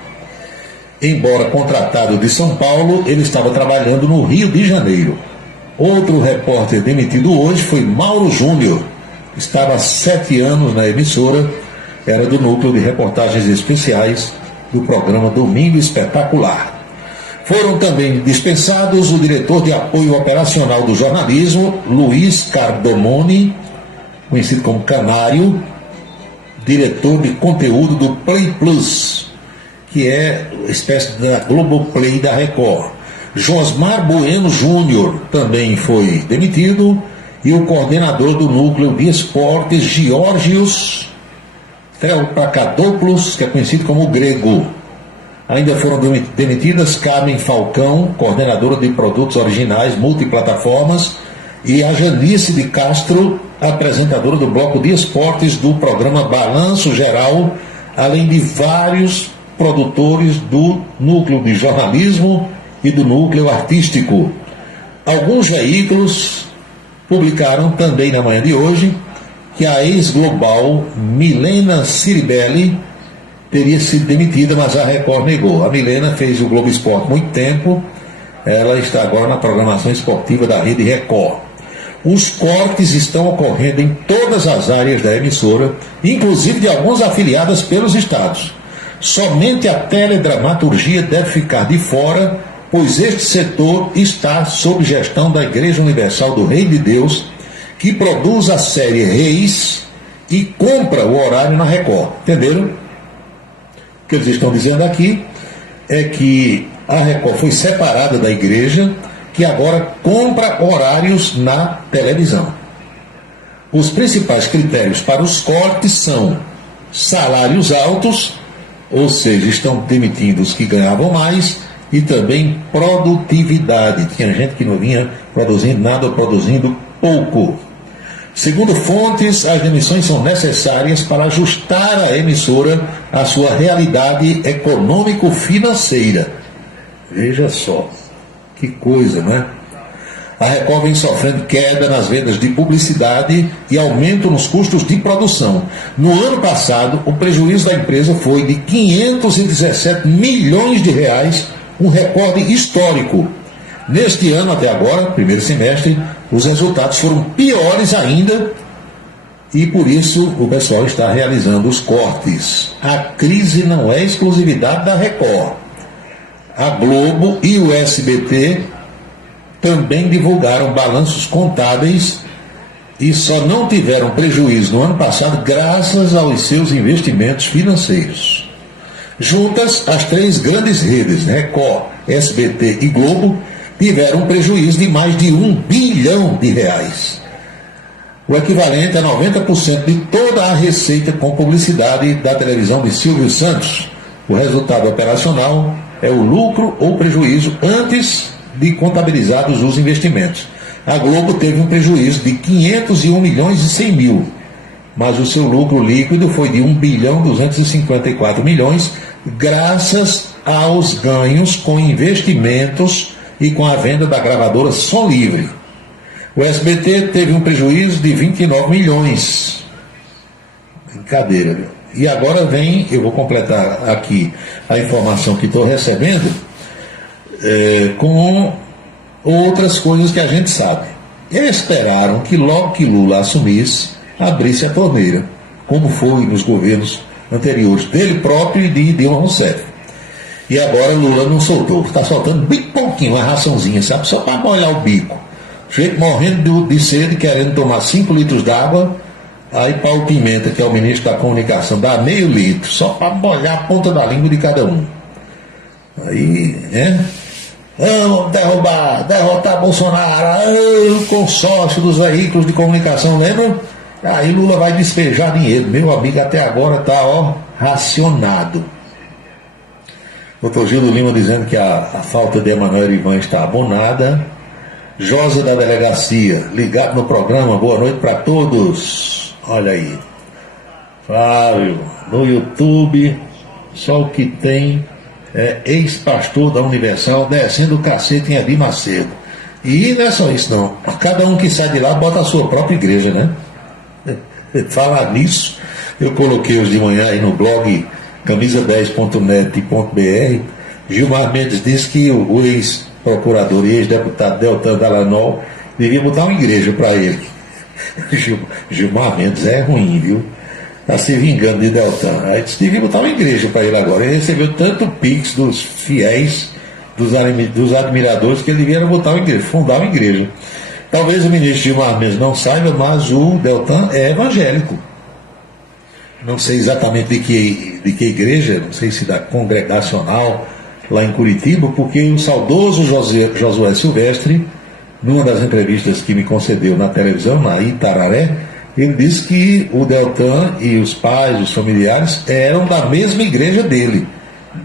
Embora contratado de São Paulo, ele estava trabalhando no Rio de Janeiro. Outro repórter demitido hoje foi Mauro Júnior. Estava há 7 anos na emissora, era do núcleo de reportagens especiais do programa Domingo Espetacular. Foram também dispensados o diretor de apoio operacional do jornalismo, Luiz Cardomoni, conhecido como Canário, diretor de conteúdo do Play Plus, que é uma espécie da Globoplay da Record. Josmar Bueno Júnior também foi demitido, e o coordenador do núcleo de esportes, Georgios Trelpacadopoulos, que é conhecido como o Grego. Ainda foram demitidas Carmen Falcão, coordenadora de produtos originais multiplataformas, e a Janice de Castro, apresentadora do bloco de esportes do programa Balanço Geral, além de vários produtores do núcleo de jornalismo e do núcleo artístico. Alguns veículos publicaram também na manhã de hoje que a ex-global Milena Ciribelli teria sido demitida, mas a Record negou. A Milena fez o Globo Esporte há muito tempo, ela está agora na programação esportiva da Rede Record. Os cortes estão ocorrendo em todas as áreas da emissora, inclusive de algumas afiliadas pelos estados. Somente a teledramaturgia deve ficar de fora, pois este setor está sob gestão da Igreja Universal do Reino de Deus, que produz a série Reis e compra o horário na Record. Entenderam? O que eles estão dizendo aqui é que a Record foi separada da Igreja, que agora compra horários na televisão. Os principais critérios para os cortes são salários altos, ou seja, estão demitindo os que ganhavam mais, e também produtividade. Tinha gente que não vinha produzindo nada ou produzindo pouco. Segundo fontes, as demissões são necessárias para ajustar a emissora à sua realidade econômico-financeira. Veja só, que coisa, não é? A Record vem sofrendo queda nas vendas de publicidade e aumento nos custos de produção. No ano passado, o prejuízo da empresa foi de 517 milhões de reais, um recorde histórico. Neste ano, até agora, primeiro semestre, os resultados foram piores ainda e por isso o pessoal está realizando os cortes. A crise não é exclusividade da Record. A Globo e o SBT também divulgaram balanços contábeis e só não tiveram prejuízo no ano passado graças aos seus investimentos financeiros. Juntas, as três grandes redes, Record, SBT e Globo, tiveram um prejuízo de mais de R$1 bilhão, o equivalente a 90% de toda a receita com publicidade da televisão de Silvio Santos. O resultado operacional é o lucro ou prejuízo antes de contabilizados os investimentos. A Globo teve um prejuízo de 501 milhões e 100 mil, mas o seu lucro líquido foi de 1 bilhão 254 milhões, graças aos ganhos com investimentos e com a venda da gravadora Som Livre. O SBT teve um prejuízo de 29 milhões. Brincadeira, viu? E agora vem, eu vou completar aqui a informação que estou recebendo, com outras coisas que a gente sabe. Eles esperaram que logo que Lula assumisse, abrisse a torneira, como foi nos governos anteriores, dele próprio e de Dilma Rousseff. E agora Lula não soltou, está soltando bem pouquinho, uma raçãozinha, sabe? Só para molhar o bico. Gente morrendo de sede, querendo tomar 5 litros d'água, aí Paulo Pimenta, que é o ministro da comunicação, dá meio litro, só para molhar a ponta da língua de cada um. Aí, vamos derrotar Bolsonaro, o consórcio dos veículos de comunicação, lembra? Aí Lula vai despejar dinheiro. Meu amigo, até agora está racionado. Dr. Gildo Lima dizendo que a falta de Emanuel Ivan está abonada. Josa da delegacia, ligado no programa, boa noite para todos. Olha aí, Flávio, no YouTube, só o que tem é ex-pastor da Universal descendo o cacete em Edir Macedo. E não é só isso não, cada um que sai de lá bota a sua própria igreja, né? Falar nisso, eu coloquei hoje de manhã aí no blog camisa10.net.br. Gilmar Mendes disse que o ex-procurador e ex-deputado Deltan Dallagnol devia botar uma igreja para ele. Gilmar Mendes é ruim, viu? Está se vingando de Deltan. Aí disse que devia botar uma igreja para ele agora. Ele recebeu tanto pix dos fiéis, dos admiradores, que ele devia botar uma igreja, fundar uma igreja. Talvez o ministro Gilmar Mendes não saiba, mas o Deltan é evangélico. Não sei exatamente de que igreja, não sei se da Congregacional, lá em Curitiba, porque o saudoso Josué Silvestre, numa das entrevistas que me concedeu na televisão, na Itararé, ele disse que o Deltan e os pais, os familiares, eram da mesma igreja dele,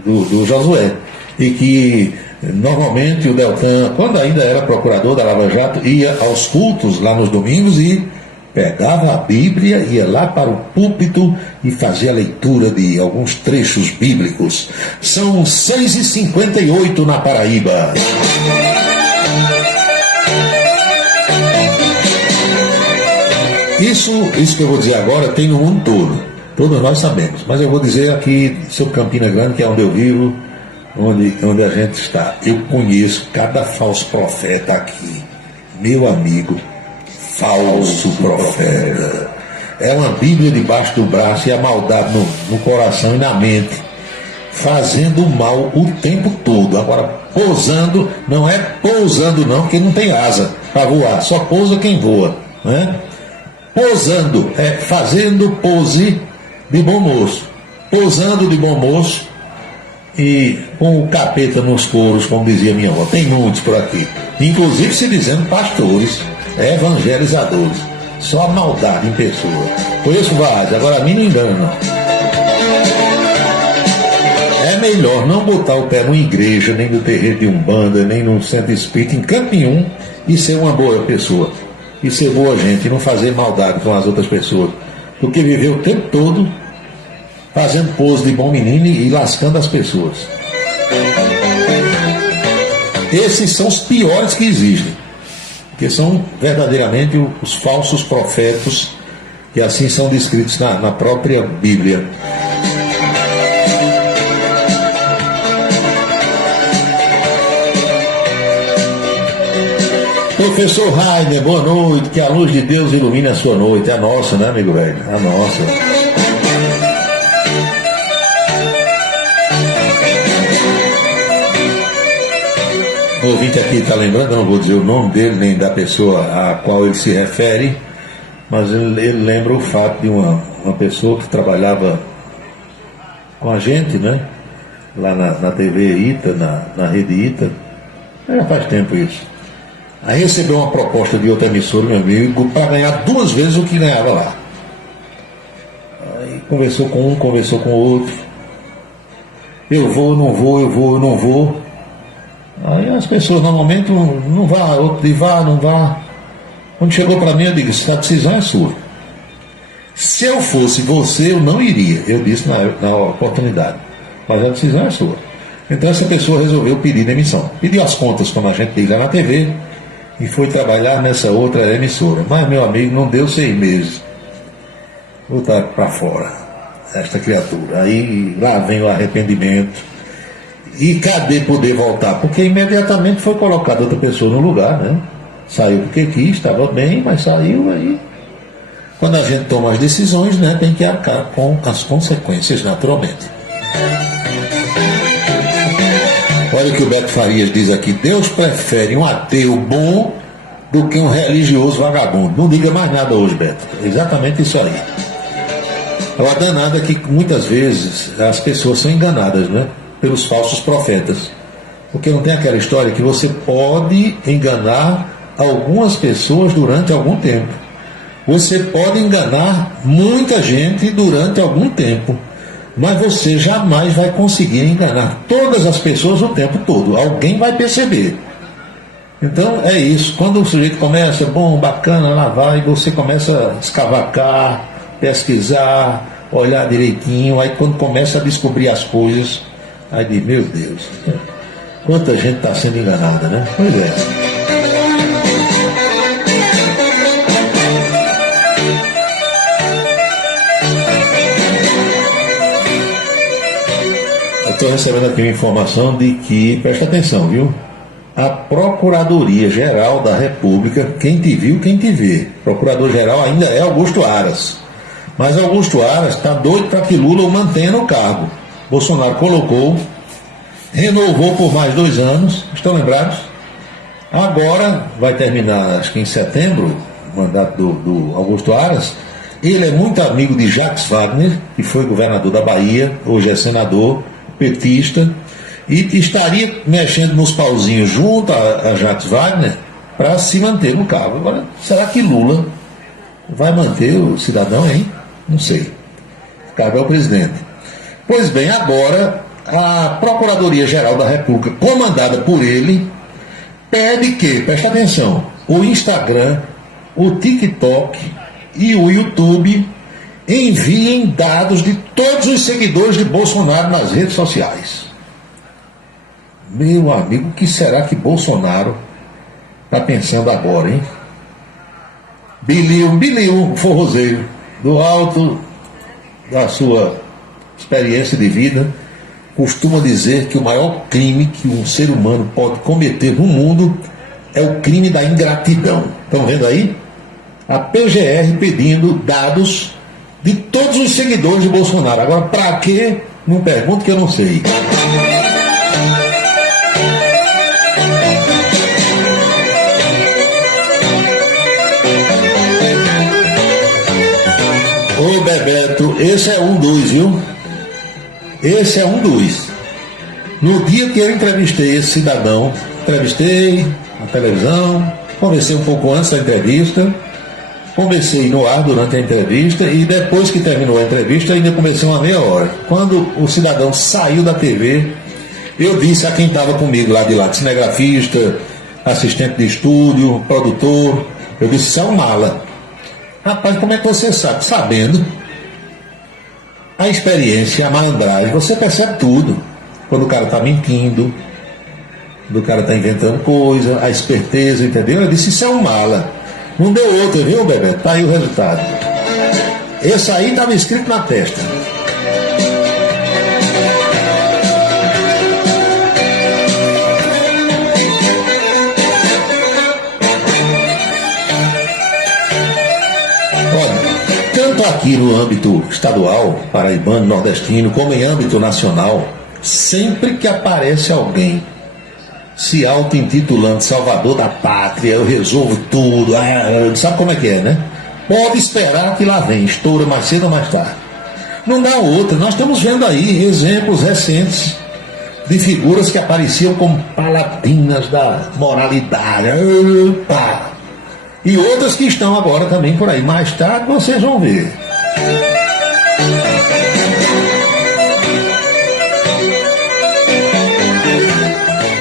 do Josué, e que normalmente o Deltan, quando ainda era procurador da Lava Jato, ia aos cultos lá nos domingos e pegava a Bíblia, ia lá para o púlpito e fazia a leitura de alguns trechos bíblicos. São 6h58 na Paraíba. Isso que eu vou dizer agora tem no mundo todo. Todos nós sabemos. Mas eu vou dizer aqui sobre Campina Grande, que é onde eu vivo, onde a gente está. Eu conheço cada falso profeta aqui. Meu amigo, falso profeta. É uma Bíblia debaixo do braço e a maldade no coração e na mente, fazendo mal o tempo todo. Agora, pousando, não é pousando não, porque não tem asa para voar, só pousa quem voa, né? Pousando, fazendo pose de bom moço, pousando de bom moço e com o capeta nos coros, como dizia minha avó. Tem muitos por aqui, inclusive se dizendo pastores, evangelizadores. Só a maldade em pessoa. Conheço vários, agora a mim não engana. É melhor não botar o pé numa igreja, nem no terreiro de Umbanda, nem num centro espírita, em canto nenhum, e ser uma boa pessoa, e ser boa gente, e não fazer maldade com as outras pessoas, do que viver o tempo todo fazendo pose de bom menino e lascando as pessoas. Esses são os piores que existem, que são verdadeiramente os falsos profetas, que assim são descritos na própria Bíblia. Professor Rainer, boa noite, que a luz de Deus ilumine a sua noite. É a nossa, né, amigo velho? A nossa. O ouvinte aqui está lembrando, eu não vou dizer o nome dele, nem da pessoa a qual ele se refere, mas ele lembra o fato de uma pessoa que trabalhava com a gente, né? Lá na TV ITA, na rede ITA, Já faz tempo isso. Aí recebeu uma proposta de outra emissora, meu amigo, para ganhar 2 vezes o que ganhava lá. Aí conversou com um, conversou com o outro. Eu vou, não vou, eu vou, eu não vou. Aí as pessoas normalmente não vá, outro diz vá, não vá. Quando chegou para mim, eu disse, a decisão é sua. Se eu fosse você, eu não iria. Eu disse na oportunidade. Mas a decisão é sua. Então essa pessoa resolveu pedir demissão. Pediu as contas, como a gente liga na TV, e foi trabalhar nessa outra emissora. Mas, meu amigo, não deu 6 meses. Botar para fora esta criatura. Aí lá vem o arrependimento. E cadê poder voltar? Porque imediatamente foi colocada outra pessoa no lugar, né? Saiu porque quis, estava bem, mas saiu aí. Quando a gente toma as decisões, né, tem que arcar com as consequências, naturalmente. Olha o que o Beto Farias diz aqui: Deus prefere um ateu bom do que um religioso vagabundo. Não diga mais nada hoje, Beto. É exatamente isso aí. A danada é que muitas vezes as pessoas são enganadas, né, pelos falsos profetas. Porque não tem aquela história que você pode enganar algumas pessoas durante algum tempo. Você pode enganar muita gente durante algum tempo, mas você jamais vai conseguir enganar todas as pessoas o tempo todo. Alguém vai perceber. Então é isso. Quando o sujeito começa, bom, bacana, lá vai, você começa a escavacar, pesquisar, olhar direitinho. Aí quando começa a descobrir as coisas, aí diz, meu Deus, quanta gente está sendo enganada, né? Pois é. Estou recebendo aqui uma informação de que, presta atenção, viu? A Procuradoria-Geral da República, quem te viu, quem te vê. Procurador-Geral ainda é Augusto Aras. Mas Augusto Aras está doido para que Lula o mantenha no cargo. Bolsonaro colocou, renovou por mais 2 anos, estão lembrados? Agora vai terminar, acho que em setembro, o mandato do Augusto Aras. Ele é muito amigo de Jacques Wagner, que foi governador da Bahia, hoje é senador, petista, e estaria mexendo nos pauzinhos junto a Jacques Wagner para se manter no cargo. Agora, será que Lula vai manter o cidadão, hein? Não sei. Cabe ao presidente. Pois bem, agora a Procuradoria-Geral da República, comandada por ele, pede que, presta atenção, o Instagram, o TikTok e o YouTube enviem dados de todos os seguidores de Bolsonaro nas redes sociais. Meu amigo, o que será que Bolsonaro está pensando agora, hein? Bilio, forrozeiro, do alto da sua experiência de vida, costuma dizer que o maior crime que um ser humano pode cometer no mundo é o crime da ingratidão. Estão vendo aí? A PGR pedindo dados de todos os seguidores de Bolsonaro. Agora, para quê? Não pergunto, que eu não sei. Ô Bebeto, esse é um dos, viu? Esse é um dos. No dia que eu entrevistei esse cidadão, entrevistei na televisão, conversei um pouco antes da entrevista, conversei no ar durante a entrevista e depois que terminou a entrevista ainda conversei uma meia hora. Quando o cidadão saiu da TV, eu disse a quem estava comigo lá de lá, cinegrafista, assistente de estúdio, produtor, eu disse, isso é um mala. Rapaz, como é que você sabe? Sabendo. A experiência, a malandragem, você percebe tudo. Quando o cara está mentindo, quando o cara está inventando coisa, a esperteza, entendeu? Eu disse, isso é um mala. Não deu outra, viu, Bebeto? Tá aí o resultado. Esse aí estava escrito na testa. Tanto aqui no âmbito estadual, paraibano, nordestino, como em âmbito nacional, sempre que aparece alguém se auto-intitulando Salvador da Pátria, eu resolvo tudo, sabe como é que é, né? Pode esperar que lá vem, estoura mais cedo ou mais tarde. Não dá outra, nós estamos vendo aí exemplos recentes de figuras que apareciam como paladinas da moralidade. Opa! E outras que estão agora também por aí. Mais tarde vocês vão ver.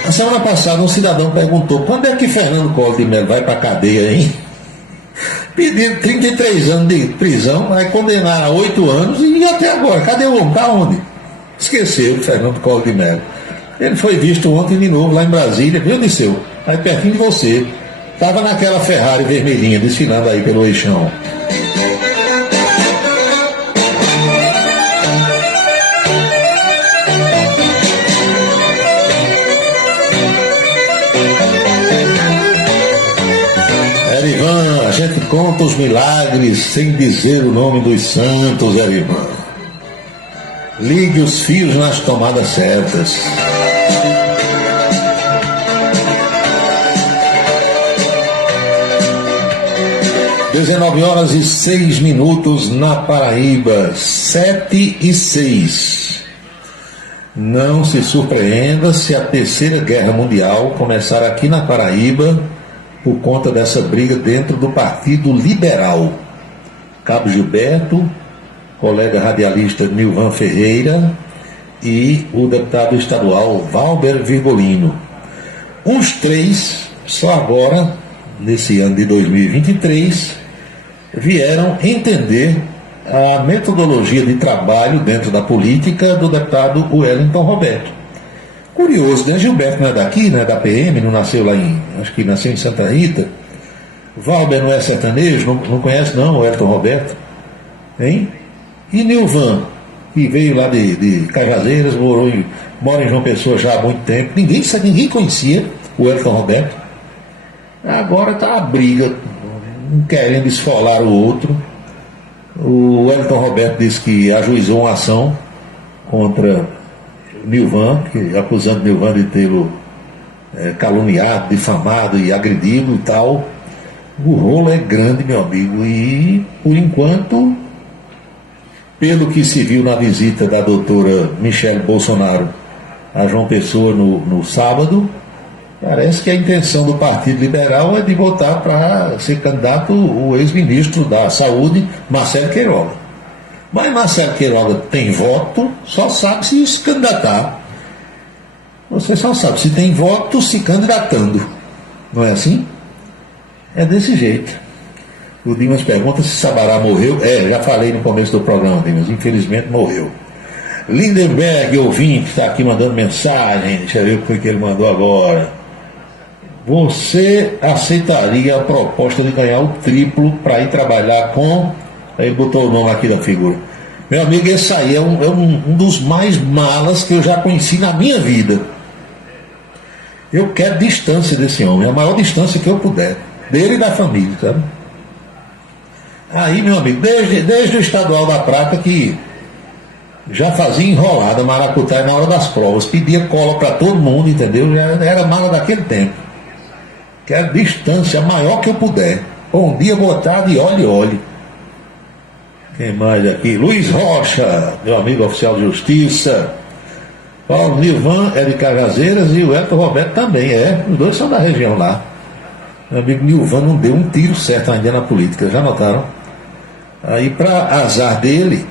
A semana passada um cidadão perguntou: quando é que Fernando Collor de Mello vai para a cadeia, hein? Pediram 33 anos de prisão, vai condenar a 8 anos e até agora, cadê o homem? Está onde? Esqueceu o Fernando Collor de Mello. Ele foi visto ontem de novo lá em Brasília, viu, Disseu? Aí pertinho de você. Estava naquela Ferrari vermelhinha desfilando aí pelo eixão. Erivan, a gente conta os milagres sem dizer o nome dos santos, Erivan. Ligue os fios nas tomadas certas. (19h06) na Paraíba, 7h06. Não se surpreenda se a Terceira Guerra Mundial começar aqui na Paraíba por conta dessa briga dentro do Partido Liberal. Cabo Gilberto, colega radialista Nilvan Ferreira e o deputado estadual Valber Virgolino. Os três, só agora, nesse ano de 2023, vieram entender a metodologia de trabalho dentro da política do deputado Wellington Roberto. Curioso, né? Gilberto não é daqui, não é da PM, não nasceu lá acho que nasceu em Santa Rita. Valber não é sertanejo, não conhece não o Wellington Roberto, hein? E Nilvan, que veio lá de Cajazeiras, mora em João Pessoa já há muito tempo, ninguém conhecia o Wellington Roberto. Agora está a briga, um querendo esfolar o outro. O Wellington Roberto disse que ajuizou uma ação contra Nilvan, acusando Nilvan de tê-lo caluniado, difamado e agredido e tal. O rolo é grande, meu amigo, e por enquanto, pelo que se viu na visita da doutora Michele Bolsonaro a João Pessoa no sábado, parece que a intenção do Partido Liberal é de votar para ser candidato o ex-ministro da Saúde, Marcelo Queiroga. Mas Marcelo Queiroga tem voto, só sabe se candidatar. Você só sabe se tem voto se candidatando. Não é assim? É desse jeito. O Dimas pergunta se Sabará morreu. Já falei no começo do programa, Dimas. Infelizmente morreu. Lindenberg, ouvinte, está aqui mandando mensagem. Deixa eu ver o que foi que ele mandou agora. Você aceitaria a proposta de ganhar o triplo para ir trabalhar com... Aí ele botou o nome aqui da figura. Meu amigo, esse aí é um dos mais malas que eu já conheci na minha vida. Eu quero distância desse homem, a maior distância que eu puder. Dele e da família, sabe? Aí, meu amigo, desde o estadual da Prata, que já fazia enrolada, maracutaia na hora das provas, pedia cola para todo mundo, entendeu? Já era mala daquele tempo. Quero distância a maior que eu puder. Bom dia, boa tarde, olhe. Quem mais aqui? Luiz Rocha, meu amigo oficial de justiça. Paulo Nilvan é de Cajazeiras e o Wellington Roberto também os dois são da região lá. Meu amigo Nilvan não deu um tiro certo ainda na política, já notaram? Aí, para azar dele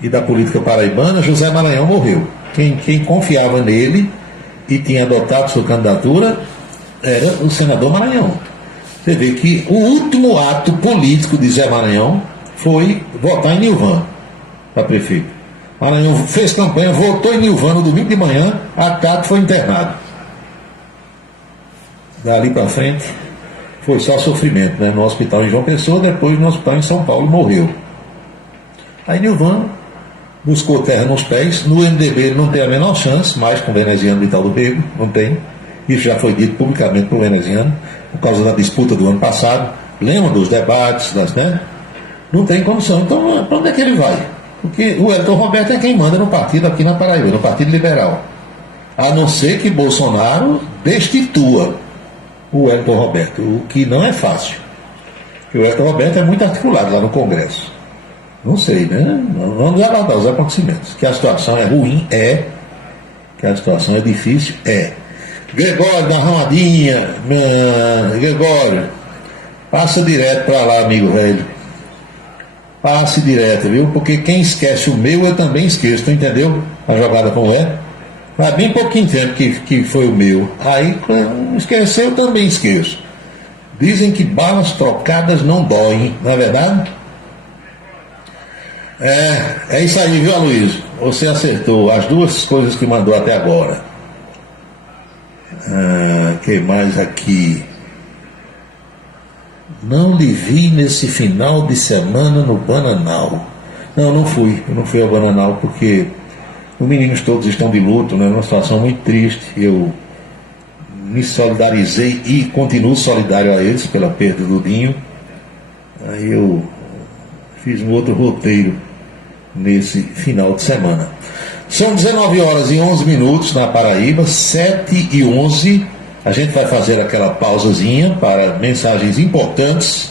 e da política paraibana, José Maranhão morreu. Quem confiava nele e tinha adotado sua candidatura era o senador Maranhão. Você vê que o último ato político de Zé Maranhão foi votar em Nilvan para prefeito. Maranhão fez campanha, votou em Nilvan no domingo de manhã, à tarde foi internado. Dali para frente foi só sofrimento, né? No hospital em João Pessoa, depois no hospital em São Paulo, morreu. Aí Nilvan buscou terra nos pés. No MDB ele não tem a menor chance, mais com o veneziano Vital do Rego, não tem. Isso já foi dito publicamente para o veneziano, por causa da disputa do ano passado. Lembra dos debates, né? Não tem condição. Então, para onde é que ele vai? Porque o Wellington Roberto é quem manda no partido aqui na Paraíba, no Partido Liberal. A não ser que Bolsonaro destitua o Wellington Roberto, o que não é fácil. Porque o Wellington Roberto é muito articulado lá no Congresso. Não sei, né? Vamos aguardar os acontecimentos. Que a situação é ruim, que a situação é difícil, Gregório, dá uma ramadinha, Gregório, passa direto para lá, amigo velho. Passe direto, viu? Porque quem esquece o meu, eu também esqueço, tu entendeu? A jogada como é? Faz bem pouquinho tempo que foi o meu. Aí, esqueceu, eu também esqueço. Dizem que balas trocadas não doem, não é verdade? É isso aí, viu, Aloysio? Você acertou as duas coisas que mandou até agora. Que mais aqui? Não lhe vi nesse final de semana no Bananal. Não, eu não fui ao Bananal porque os meninos todos estão de luto, né? Uma situação muito triste. Eu me solidarizei e continuo solidário a eles pela perda do Dinho. Aí eu fiz um outro roteiro nesse final de semana. São 19 horas e 11 minutos na Paraíba, 7h11. A gente vai fazer aquela pausazinha para mensagens importantes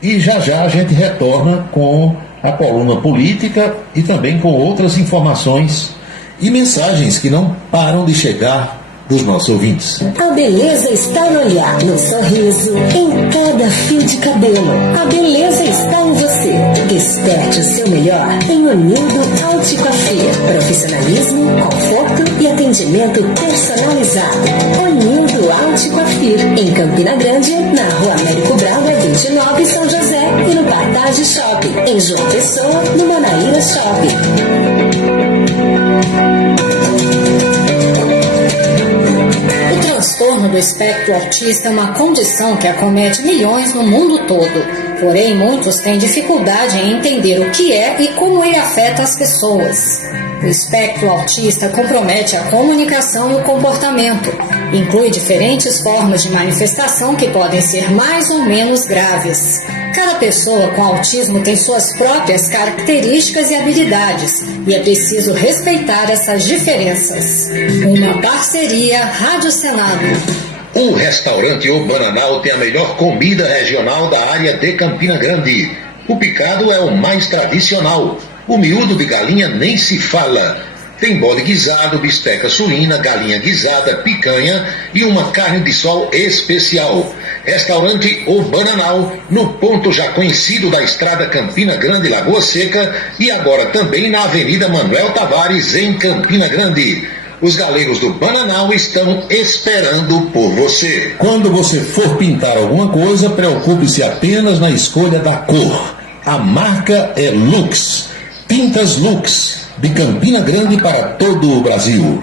e já a gente retorna com a coluna política e também com outras informações e mensagens que não param de chegar dos nossos ouvintes. A beleza está no olhar, no sorriso, em cada fio de cabelo. A beleza está em você. Desperte o seu melhor em Unido Alticoafia. Profissionalismo, conforto e atendimento personalizado. Unido Alticoafia. Em Campina Grande, na Rua Américo Braga, 29, São José. E no Partage Shopping. Em João Pessoa, no Manaíra Shopping. O transtorno do espectro autista é uma condição que acomete milhões no mundo todo. Porém, muitos têm dificuldade em entender o que é e como ele afeta as pessoas. O espectro autista compromete a comunicação e o comportamento. Inclui diferentes formas de manifestação que podem ser mais ou menos graves. Cada pessoa com autismo tem suas próprias características e habilidades, e é preciso respeitar essas diferenças. Uma parceria Rádio Senado. O restaurante O Bananal tem a melhor comida regional da área de Campina Grande. O picado é o mais tradicional. O miúdo de galinha nem se fala. Tem bode guisado, bisteca suína, galinha guisada, picanha e uma carne de sol especial. Restaurante O Bananal, no ponto já conhecido da estrada Campina Grande Lagoa Seca e agora também na Avenida Manuel Tavares, em Campina Grande. Os galegos do Bananal estão esperando por você. Quando você for pintar alguma coisa, preocupe-se apenas na escolha da cor. A marca é Lux. Tintas Lux, de Campina Grande para todo o Brasil.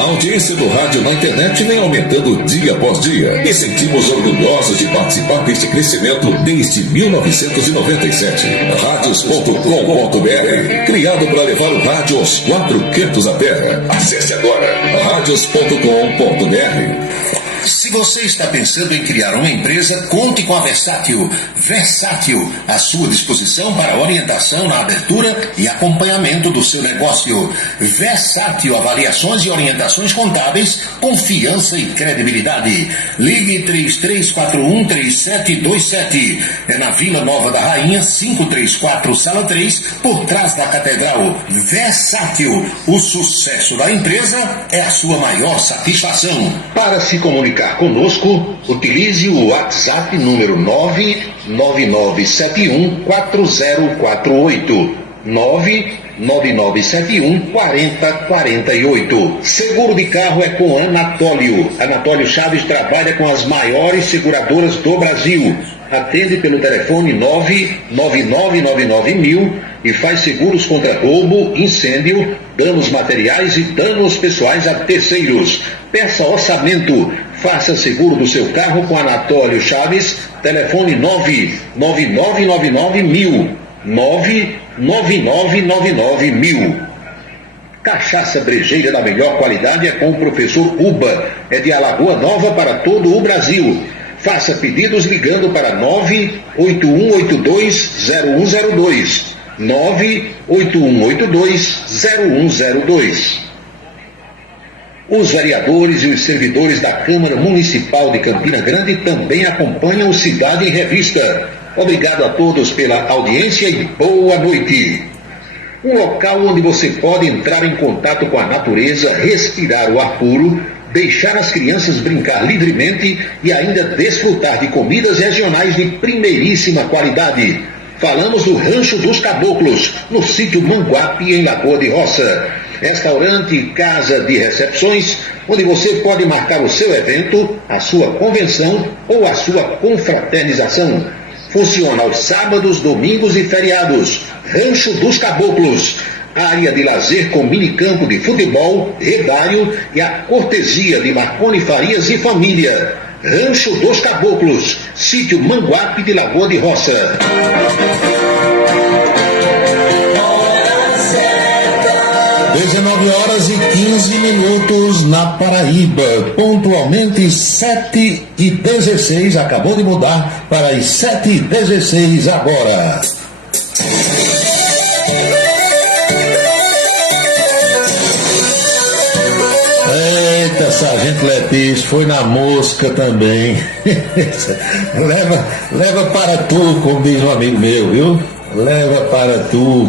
A audiência do rádio na internet vem aumentando dia após dia e sentimos orgulhosos de participar deste crescimento desde 1997. Radios.com.br, criado para levar o rádio aos quatro cantos da terra. Acesse agora radios.com.br. Se você está pensando em criar uma empresa, conte com a Versátil. Versátil, à sua disposição para orientação na abertura e acompanhamento do seu negócio. Versátil, avaliações e orientações contábeis, confiança e credibilidade. Ligue 33413727. É na Vila Nova da Rainha, 534, Sala 3, por trás da Catedral. Versátil, o sucesso da empresa é a sua maior satisfação. Para se comunicar conosco, utilize o WhatsApp número 999714048. 999714048. Seguro de carro é com Anatólio. Anatólio Chaves trabalha com as maiores seguradoras do Brasil. Atende pelo telefone 99999.000 e faz seguros contra roubo, incêndio, danos materiais e danos pessoais a terceiros. Peça orçamento. Faça seguro do seu carro com Anatólio Chaves. Telefone 99999.000. 99999.000. Cachaça brejeira da melhor qualidade é com o professor Uba. É de Alagoa Nova para todo o Brasil. Faça pedidos ligando para 981820102. 981820102. Os vereadores e os servidores da Câmara Municipal de Campina Grande também acompanham o Cidade em Revista. Obrigado a todos pela audiência e boa noite. Um local onde você pode entrar em contato com a natureza, respirar o ar puro, deixar as crianças brincar livremente e ainda desfrutar de comidas regionais de primeiríssima qualidade. Falamos do Rancho dos Caboclos, no sítio Manguape, em Lagoa de Roça. Restaurante e casa de recepções, onde você pode marcar o seu evento, a sua convenção ou a sua confraternização. Funciona aos sábados, domingos e feriados. Rancho dos Caboclos. Área de lazer com minicampo de futebol, redário e a cortesia de Marconi Farias e família. Rancho dos Caboclos, sítio Manguape de Lagoa de Roça. 19h15 na Paraíba, pontualmente 7h16, acabou de mudar para as 7h16 agora. Eita, Sargento Letício, foi na mosca também. leva para tu, como diz um amigo meu, viu? Leva para tu.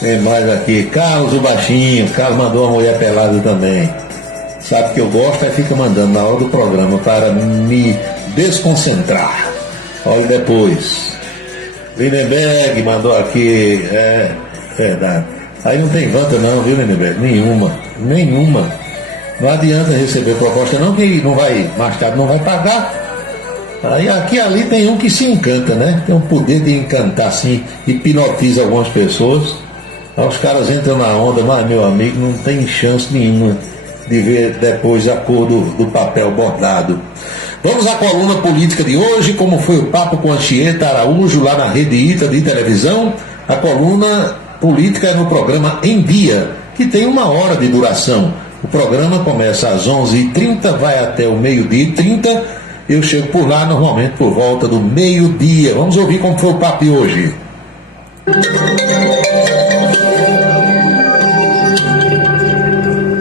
Tem mais aqui, Carlos o Baixinho. Carlos mandou uma mulher pelada também. Sabe que eu gosto, aí fica mandando na hora do programa para me desconcentrar. Olha depois. Lindenberg mandou aqui, verdade. Aí não tem vanta não, viu, Lindenberg? Nenhuma. Não adianta receber proposta não, que não vai, mais tarde não vai pagar. Aí aqui e ali tem um que se encanta, né? Tem um poder de encantar, assim, hipnotiza algumas pessoas. Aí os caras entram na onda, mas meu amigo, não tem chance nenhuma de ver depois a cor do papel bordado. Vamos à coluna política de hoje, como foi o papo com Anchieta Araújo lá na Rede Ita de televisão. A coluna política é no programa Em Dia, que tem 1 hora de duração. O programa começa às 11h30, vai até o 12h30. Eu chego por lá normalmente por volta do 12h. Vamos ouvir como foi o papo de hoje.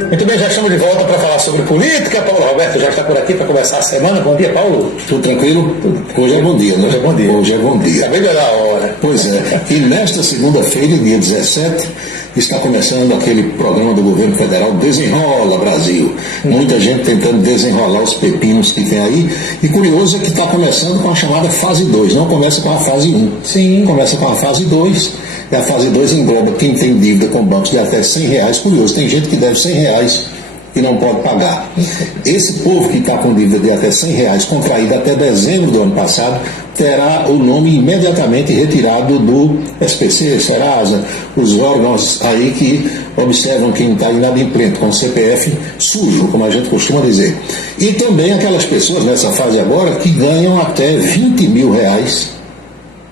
Muito bem, já estamos de volta para falar sobre política. Paulo Roberto já está por aqui para começar a semana. Bom dia, Paulo. Tudo tranquilo? Hoje é bom dia, né? Hoje é bom dia. Hoje é bom dia. Está bem melhor a hora. Pois é. E nesta segunda-feira, dia 17, está começando aquele programa do governo federal Desenrola Brasil. Muita gente tentando desenrolar os pepinos que tem aí. E curioso é que está começando com a chamada fase 2, não começa com a fase 1. Sim. Começa com a fase 2. E a fase 2 engloba quem tem dívida com bancos de até R$100. Curioso, tem gente que deve R$100 e não pode pagar. Esse povo que está com dívida de até R$100 contraída até dezembro do ano passado terá o nome imediatamente retirado do SPC, Serasa, os órgãos aí que observam quem está inadimplente, com CPF sujo, como a gente costuma dizer. E também aquelas pessoas nessa fase agora que ganham até R$20 mil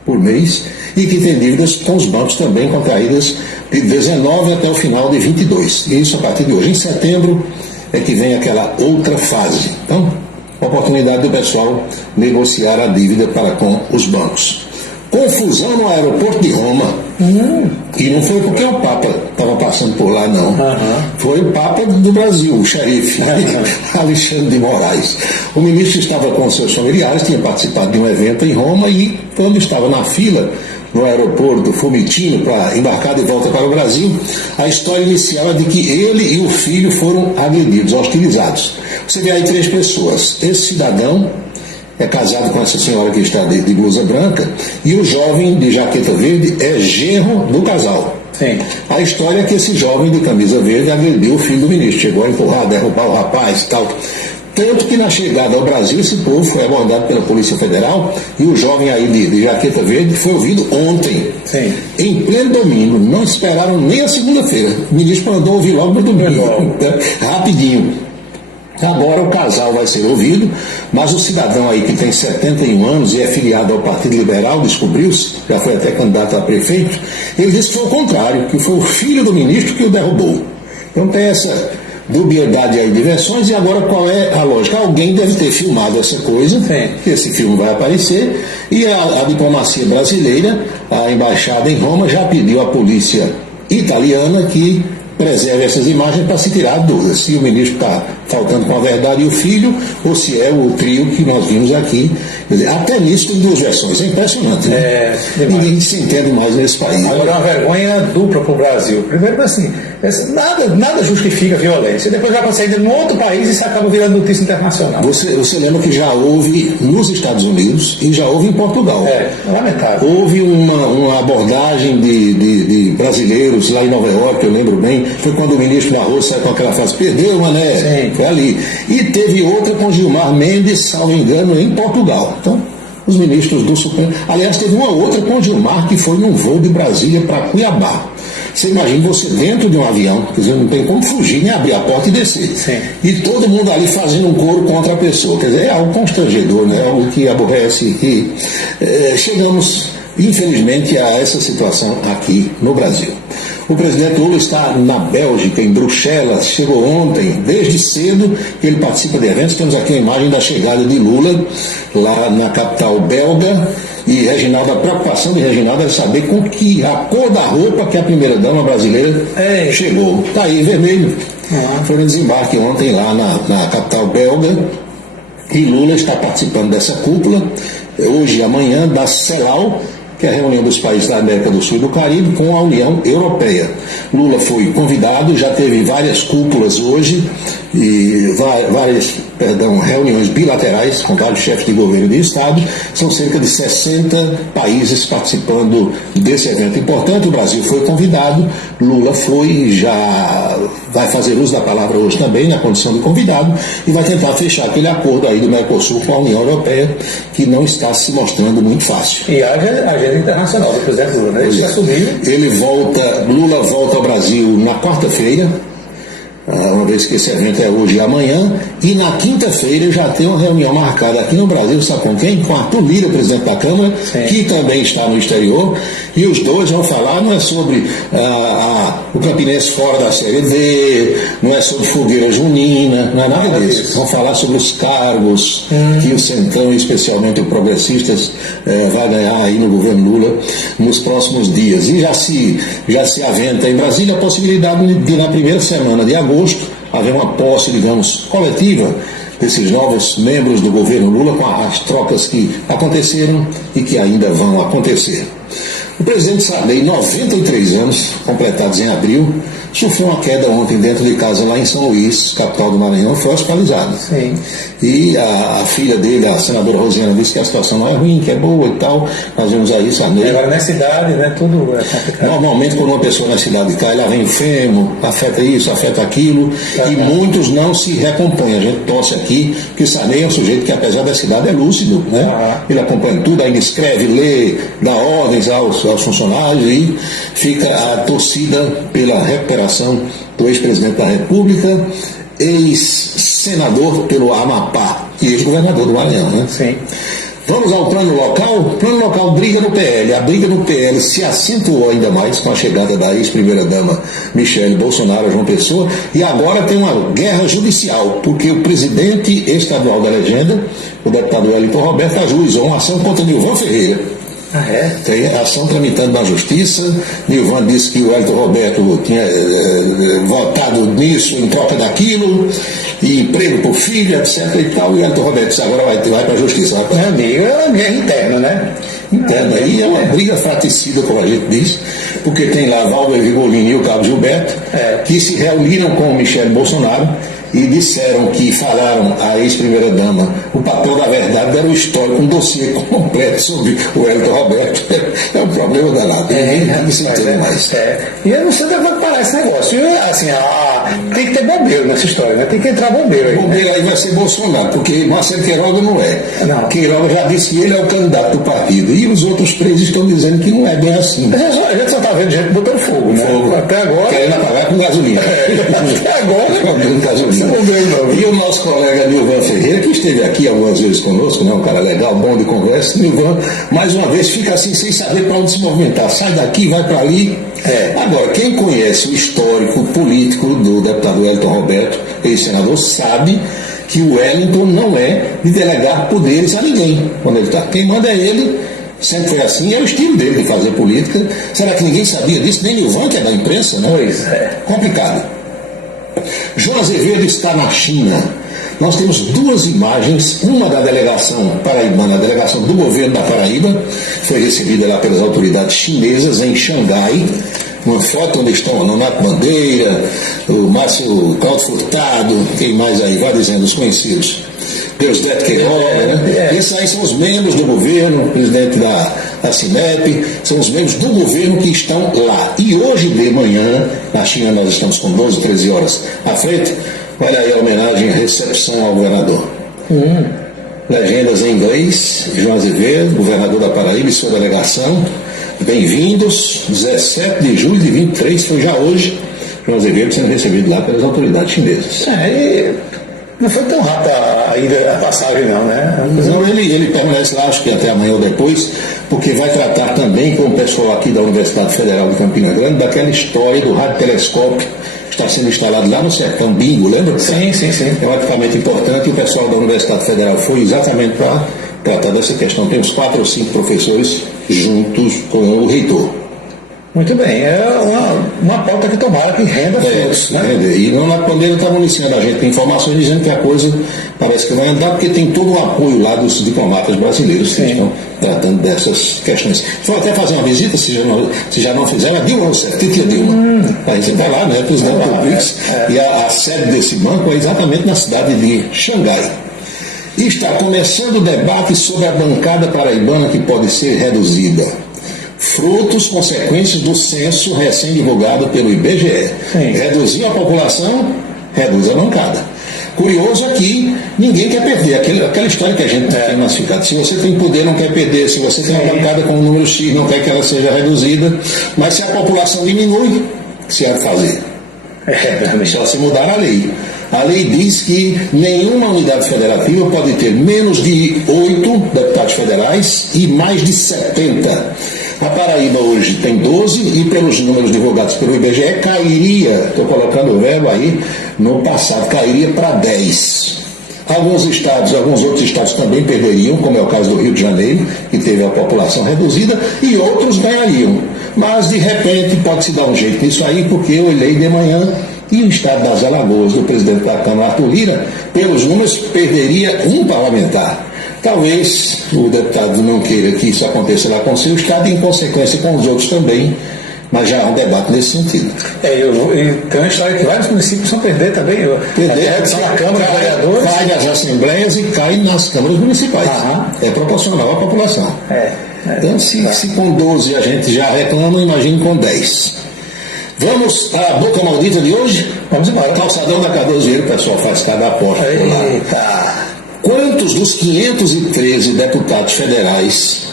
por mês e que têm dívidas com os bancos também contraídas de 19 até o final de 22. E isso a partir de hoje. Em setembro é que vem aquela outra fase. Então, oportunidade do pessoal negociar a dívida para com os bancos. Confusão no aeroporto de Roma. E não foi porque o Papa estava passando por lá, não. Foi o Papa do Brasil, o xerife, Alexandre de Moraes. O ministro estava com seus familiares, tinha participado de um evento em Roma e, quando estava na fila no aeroporto Fiumicino para embarcar de volta para o Brasil, a história inicial é de que ele e o filho foram agredidos, hostilizados. Você vê aí 3 pessoas. Esse cidadão é casado com essa senhora que está de blusa branca, e o jovem de jaqueta verde é genro do casal. Sim. A história é que esse jovem de camisa verde agrediu o filho do ministro, chegou a empurrar, derrubar o rapaz e tal. Tanto que na chegada ao Brasil esse povo foi abordado pela Polícia Federal e o jovem aí de jaqueta verde foi ouvido ontem. Sim. Em pleno domingo, não esperaram nem a segunda-feira. O ministro mandou ouvir logo no domingo, rapidinho. Agora o casal vai ser ouvido, mas o cidadão aí que tem 71 anos e é filiado ao Partido Liberal, descobriu-se, já foi até candidato a prefeito, ele disse que foi o contrário, que foi o filho do ministro que o derrubou. Então tem essa dubiedade aí de versões, e agora qual é a lógica? Alguém deve ter filmado essa coisa, que esse filme vai aparecer, e a diplomacia brasileira, a embaixada em Roma, já pediu à polícia italiana que preserve essas imagens para se tirar dúvidas se o ministro está faltando com a verdade e o filho, ou se é o trio que nós vimos aqui. Quer dizer, até nisso tem duas versões, é impressionante, né? Ninguém se entende mais nesse país. Agora é uma vergonha dupla para o Brasil. Primeiro, assim, nada justifica violência. Depois vai acontecer ainda em outro país e isso acaba virando notícia internacional. Você lembra que já houve nos Estados Unidos e já houve em Portugal. É lamentável. Houve uma abordagem de brasileiros lá em Nova York, eu lembro bem, foi quando o ministro Barroso saiu com aquela frase, perdeu, mané. Sim. Foi ali. E teve outra com Gilmar Mendes, salvo engano, em Portugal. Então, os ministros do Supremo. Aliás, teve uma outra com Gilmar que foi num voo de Brasília para Cuiabá. Você imagina você dentro de um avião, quer dizer, não tem como fugir, nem abrir a porta e descer. Sim. E todo mundo ali fazendo um coro contra a pessoa. Quer dizer, é algo constrangedor, né? É algo que aborrece. E chegamos, infelizmente, a essa situação aqui no Brasil. O presidente Lula está na Bélgica, em Bruxelas, chegou ontem, desde cedo, que ele participa de eventos. Temos aqui a imagem da chegada de Lula, lá na capital belga. E Reginaldo, a preocupação de Reginaldo é saber com que a cor da roupa que a primeira-dama brasileira chegou. Está aí, vermelho. Foi no desembarque ontem lá na capital belga. E Lula está participando dessa cúpula, hoje e amanhã, da CELAO, que é a reunião dos países da América do Sul e do Caribe com a União Europeia. Lula foi convidado, já teve várias cúpulas hoje, e várias reuniões bilaterais com vários chefes de governo e de Estado. São cerca de 60 países participando desse evento importante. O Brasil foi convidado, Lula foi, já vai fazer uso da palavra hoje também, na condição de convidado, e vai tentar fechar aquele acordo aí do Mercosul com a União Europeia, que não está se mostrando muito fácil. E a agenda internacional do presidente Lula, né? Isso vai subir. Lula volta ao Brasil na quarta-feira, uma vez que esse evento é hoje e amanhã, e na quinta-feira já tem uma reunião marcada aqui no Brasil, sabe com quem? Com Arthur Lira, presidente da Câmara, que também está no exterior, e os dois vão falar, não é sobre o Campinense fora da Série D, não é sobre fogueira junina, não é nada disso. Vão falar sobre os cargos que o Centrão, especialmente o Progressistas, vai ganhar aí no governo Lula nos próximos dias. E já se aventa em Brasília a possibilidade de, na primeira semana de agosto, haver uma posse, digamos, coletiva desses novos membros do governo Lula, com as trocas que aconteceram e que ainda vão acontecer. O presidente Sarney, 93 anos, completados em abril, sofreu uma queda ontem dentro de casa lá em São Luís, capital do Maranhão, foi hospitalizado. Sim. E a filha dele, a senadora Rosiana, disse que a situação não é ruim, que é boa e tal. Nós vemos aí Sarney. Agora na cidade, né, tudo é complicado. Normalmente, quando uma pessoa na cidade cai, lá vem o fêmur, afeta isso, afeta aquilo, e muitos não se recompõem. A gente torce aqui, porque Sarney é um sujeito que, apesar da cidade, é lúcido, né? Ele acompanha tudo, ainda escreve, lê, dá ordens aos funcionários, e fica a torcida pela recuperação do ex-presidente da República, ex-senador pelo Amapá e ex-governador do Maranhão, né? Sim. Vamos ao plano local. O plano local briga no PL. A briga no PL se acentuou ainda mais com a chegada da ex-primeira-dama Michele Bolsonaro a João Pessoa, e agora tem uma guerra judicial, porque o presidente estadual da legenda, o deputado Wellington Roberto, ajuizou uma ação contra Nilvan Ferreira. Tem ação tramitando na justiça. Nilvan disse que o Wellington Roberto tinha votado nisso em troca daquilo, e emprego para o filho, etc. e tal. E o Wellington Roberto disse: agora vai para a justiça. Meu amigo, é uma guerra interna, né? Interna. E é uma briga fratricida, como a gente diz, porque tem lá Valber Vigolini e o Cabo Gilberto, que se reuniram com o Michele Bolsonaro e disseram que falaram à ex-primeira-dama o papel da verdade, deram um histórico, um dossiê completo sobre o Wellington Roberto. É um problema danado. Ninguém se entende mais. E eu não sei onde vai parar esse negócio. E, assim, tem que ter bombeiro nessa história, né? Tem que entrar bombeiro aí. Bombeiro aí vai ser Bolsonaro, porque Marcelo Queiroga não é. Não. Queiroga já disse que ele é o candidato do partido. E os outros três estão dizendo que não é bem assim. A gente só está vendo gente botando fogo, né? Até agora. Querendo apagar com gasolina. Até agora. Com gasolina. E o nosso colega Nilvan Ferreira, que esteve aqui algumas vezes conosco, né, um cara legal, bom de conversa. Nilvan, mais uma vez, fica assim sem saber para onde se movimentar. Sai daqui, vai para ali. Agora, quem conhece o histórico político do deputado Wellington Roberto, ex-senador, sabe que o Wellington não é de delegar poderes a ninguém quando ele está. Quem manda é ele, Sempre foi assim, é o estilo dele de fazer política. Será que ninguém sabia disso? Nem Nilvan, que é da imprensa, né? Pois é. Complicado. João Azevedo está na China. Nós temos duas imagens, uma da delegação paraibana, a delegação do governo da Paraíba, foi recebida lá pelas autoridades chinesas em Xangai, uma foto onde estão o Nonato Bandeira, o Márcio Cláudio Furtado, quem mais aí, vai dizendo, os conhecidos. Deusdete Queiroga, né? Esses aí são os membros do governo, o presidente da CINEP, são os membros do governo que estão lá. E hoje de manhã, na China nós estamos com 12, 13 horas à frente, olha aí a homenagem, a recepção ao governador. Legendas em inglês, João Azevedo, governador da Paraíba e sua delegação, bem-vindos, 17 de julho de 23, foi já hoje, João Azevedo sendo recebido lá pelas autoridades chinesas. Não foi tão rápido a passagem, não, né? Não, ele permanece lá, acho que até amanhã ou depois, porque vai tratar também com o pessoal aqui da Universidade Federal de Campina Grande daquela história do radiotelescópio que está sendo instalado lá no Sertão Bingo, lembra? Sim. É um equipamento importante e o pessoal da Universidade Federal foi exatamente para tratar dessa questão. Tem uns 4 ou 5 professores juntos com o reitor. Muito bem, é uma pauta que tomara que renda frutos, né? E não na pandemia está municiando a gente com informações dizendo que a coisa parece que vai andar, porque tem todo o apoio lá dos diplomatas brasileiros que estão tratando dessas questões. Foi até fazer uma visita, se já não fizeram, a Dilma Rousseff, Tia Dilma. A gente vai lá, né? Presidente do BRICS, e a sede desse banco é exatamente na cidade de Xangai. E está começando o debate sobre a bancada paraibana que pode ser reduzida. Frutos, consequências do censo recém-divulgado pelo IBGE. Reduzir a população, reduz a bancada. Curioso aqui, ninguém quer perder. Aquela história que a gente tem massificado. Se você tem poder, não quer perder. Se você tem uma bancada com um número X, não quer que ela seja reduzida. Mas se a população diminui, o que se há de fazer? Só se mudar a lei. A lei diz que nenhuma unidade federativa pode ter menos de 8 deputados federais e mais de 70. A Paraíba hoje tem 12 e pelos números divulgados pelo IBGE cairia, estou colocando o verbo aí, no passado, cairia para 10. Alguns outros estados também perderiam, como é o caso do Rio de Janeiro, que teve a população reduzida, e outros ganhariam. Mas, de repente, pode-se dar um jeito nisso aí, porque eu olhei de manhã e o estado das Alagoas, do presidente da Câmara, Arthur Lira, pelos números, perderia um parlamentar. Talvez o deputado não queira que isso aconteça lá com o seu estado, e em consequência com os outros também, mas já há um debate nesse sentido. Tem uma história que vários municípios vão perder também. Redução da Câmara, vereadores. Cai nas assembleias e cai nas câmaras municipais. É proporcional à população. Então, se com 12 a gente já reclama, imagine com 10. Vamos à boca maldita de hoje? Vamos embora. Calçadão da Cardoso Vieira, o pessoal faz cada aposta por lá. Quantos dos 513 deputados federais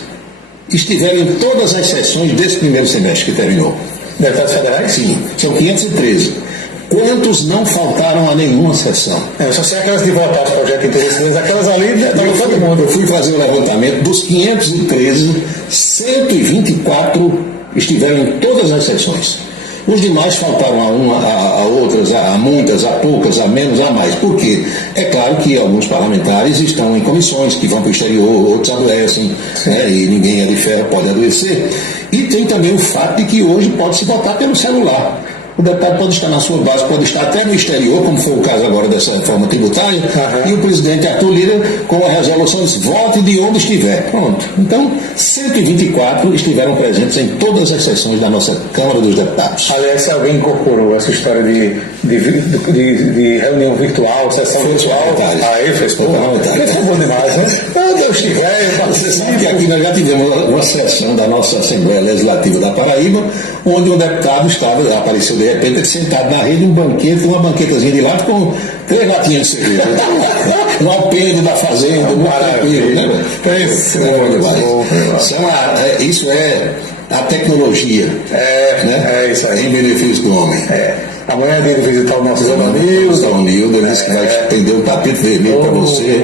estiveram em todas as sessões desse primeiro semestre que terminou? Deputados federais? Sim, são 513. Quantos não faltaram a nenhuma sessão? Eu só sei aquelas de votar os projetos interessantes, aquelas ali, todo mundo. Eu fui fazer o levantamento, dos 513, 124 estiveram em todas as sessões. Os demais faltaram a outras, a muitas, a poucas, a menos, a mais. Por quê? É claro que alguns parlamentares estão em comissões que vão para o exterior, outros adoecem, né, e ninguém é de ferro, pode adoecer. E tem também o fato de que hoje pode-se votar pelo celular. O deputado pode estar na sua base, pode estar até no exterior, como foi o caso agora dessa reforma tributária, e o presidente Arthur Lira, com a resolução, diz: vote de onde estiver. Pronto. Então, 124 estiveram presentes em todas as sessões da nossa Câmara dos Deputados. Aliás, se alguém incorporou essa história de reunião virtual, sessão virtual, aí fez bom demais, né? Deus estiver, você sabe que aqui nós já tivemos uma sessão da nossa Assembleia Legislativa da Paraíba, onde um deputado apareceu de repente sentado na rede, um banquete, uma banquetazinha de lado com 3 latinhas de cerveja. Um alpendre da fazenda, muito tranquilo, né? Isso é a tecnologia, né? Isso aí. Em benefício do homem. Amanhã é dia de visitar o nosso Zona Nildo. O Nildo disse que vai estender um tapete vermelho para você.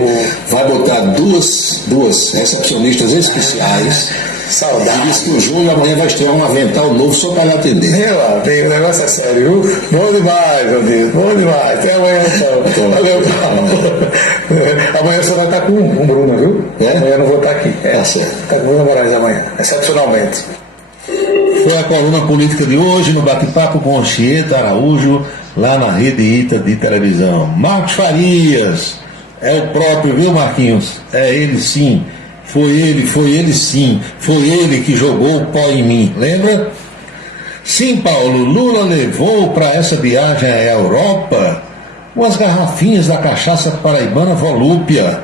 Vai botar duas recepcionistas especiais Saudade. E disse que o Júnior amanhã vai estrear um avental novo só para lhe atender. O negócio é sério, viu? Bom demais, meu Deus, bom demais. Até amanhã, então. Valeu, Paulo. Amanhã você vai estar com o Bruno, viu? Amanhã eu não vou estar aqui. Tá certo. Está com o Bruno Moraes amanhã, excepcionalmente. Foi a coluna política de hoje no bate-papo com Anchieta Araújo, lá na Rede ITA de televisão. Marcos Farias, é o próprio, viu, Marquinhos? É ele sim, foi ele sim, foi ele que jogou o pó em mim, lembra? Sim, Paulo, Lula levou para essa viagem à Europa umas garrafinhas da cachaça paraibana Volúpia.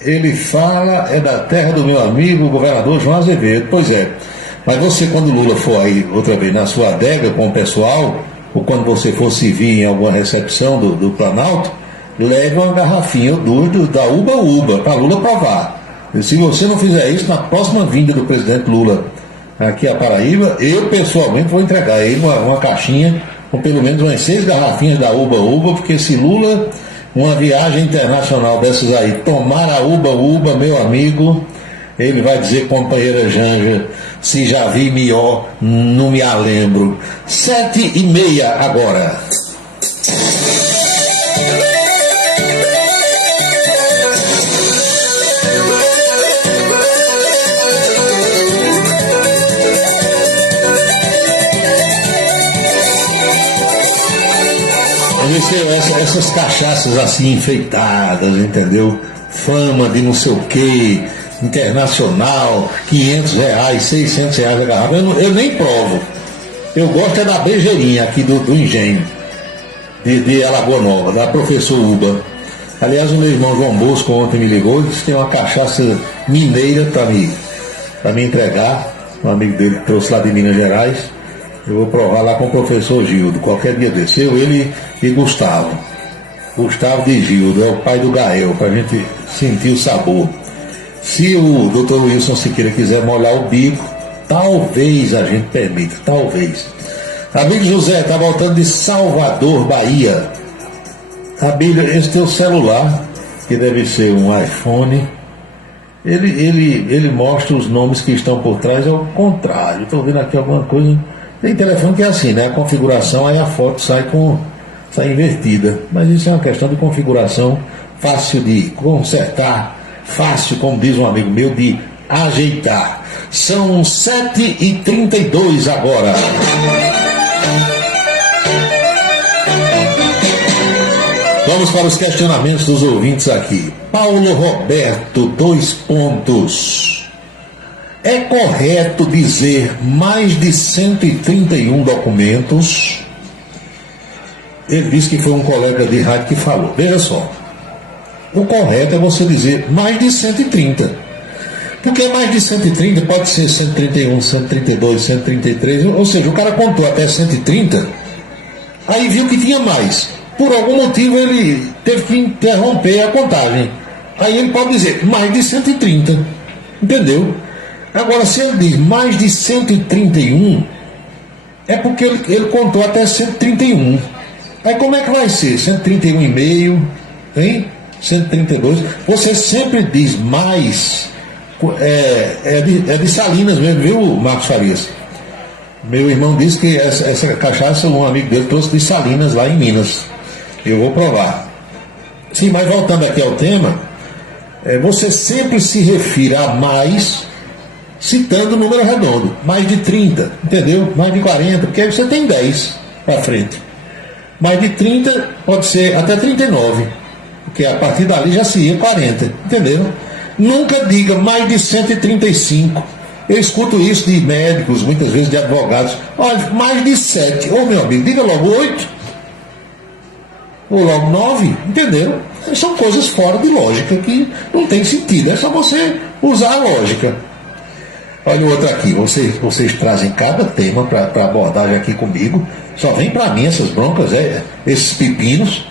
Ele fala, é da terra do meu amigo, o governador João Azevedo. Pois é, mas você, quando Lula for aí outra vez na sua adega com o pessoal, ou quando você for se vir em alguma recepção do Planalto, leve uma garrafinha ou duas da Uba Uba, para Lula provar. E se você não fizer isso, na próxima vinda do presidente Lula aqui a Paraíba, eu pessoalmente vou entregar a ele uma caixinha com pelo menos umas 6 garrafinhas da Uba Uba, porque se Lula, uma viagem internacional dessas aí, tomar a Uba Uba, meu amigo, ele vai dizer, companheira Janja, se já vi melhor, não me a lembro. 7h30 agora. Essas cachaças assim enfeitadas, entendeu? Fama de não sei o que, internacional, R$500, R$600 a garrafa, eu nem provo. Eu gosto é da Brejeirinha aqui do Engenho, de Alagoa Nova, da Professor Uba. Aliás, o meu irmão João Bosco ontem me ligou e disse que tem uma cachaça mineira para me entregar, um amigo dele que trouxe lá de Minas Gerais. Eu vou provar lá com o professor Gildo, qualquer dia desse. Ele e Gustavo de Gildo, é o pai do Gael, para a gente sentir o sabor. Se o Dr. Wilson Siqueira quiser molhar o bico, talvez a gente permita, talvez. Amigo José, está voltando de Salvador, Bahia. Abílio, esse teu celular, que deve ser um iPhone, ele mostra os nomes que estão por trás, é o contrário. Estou vendo aqui alguma coisa. Tem telefone que é assim, né? A configuração, aí a foto sai invertida. Mas isso é uma questão de configuração, fácil de consertar, fácil, como diz um amigo meu, de ajeitar. São 7h32 agora. Vamos para os questionamentos dos ouvintes aqui. Paulo Roberto, 2 pontos. É correto dizer mais de 131 documentos? Ele disse que foi um colega de rádio que falou. Veja só, o correto é você dizer mais de 130. Porque mais de 130 pode ser 131, 132, 133, ou seja, o cara contou até 130, aí viu que tinha mais. Por algum motivo ele teve que interromper a contagem. Aí ele pode dizer mais de 130. Entendeu? Agora, se ele diz mais de 131, é porque ele contou até 131. Aí como é que vai ser? 131,5, hein? 132. Você sempre diz mais. É de Salinas mesmo, viu, Marcos Farias? Meu irmão disse que essa cachaça, um amigo dele trouxe de Salinas, lá em Minas. Eu vou provar. Sim, mas voltando aqui ao tema, você sempre se refere a mais, citando o número redondo, mais de 30, entendeu? Mais de 40, porque aí você tem 10 para frente. Mais de 30 pode ser até 39, porque a partir dali já se ia 40, entendeu? Nunca diga mais de 135. Eu escuto isso de médicos, muitas vezes de advogados. Olha, mais de 7. Ô meu amigo, diga logo 8. Ou logo 9, entendeu? São coisas fora de lógica que não tem sentido. É só você usar a lógica. Olha o outro aqui, vocês trazem cada tema para abordagem aqui comigo. Só vem para mim essas broncas, esses pepinos.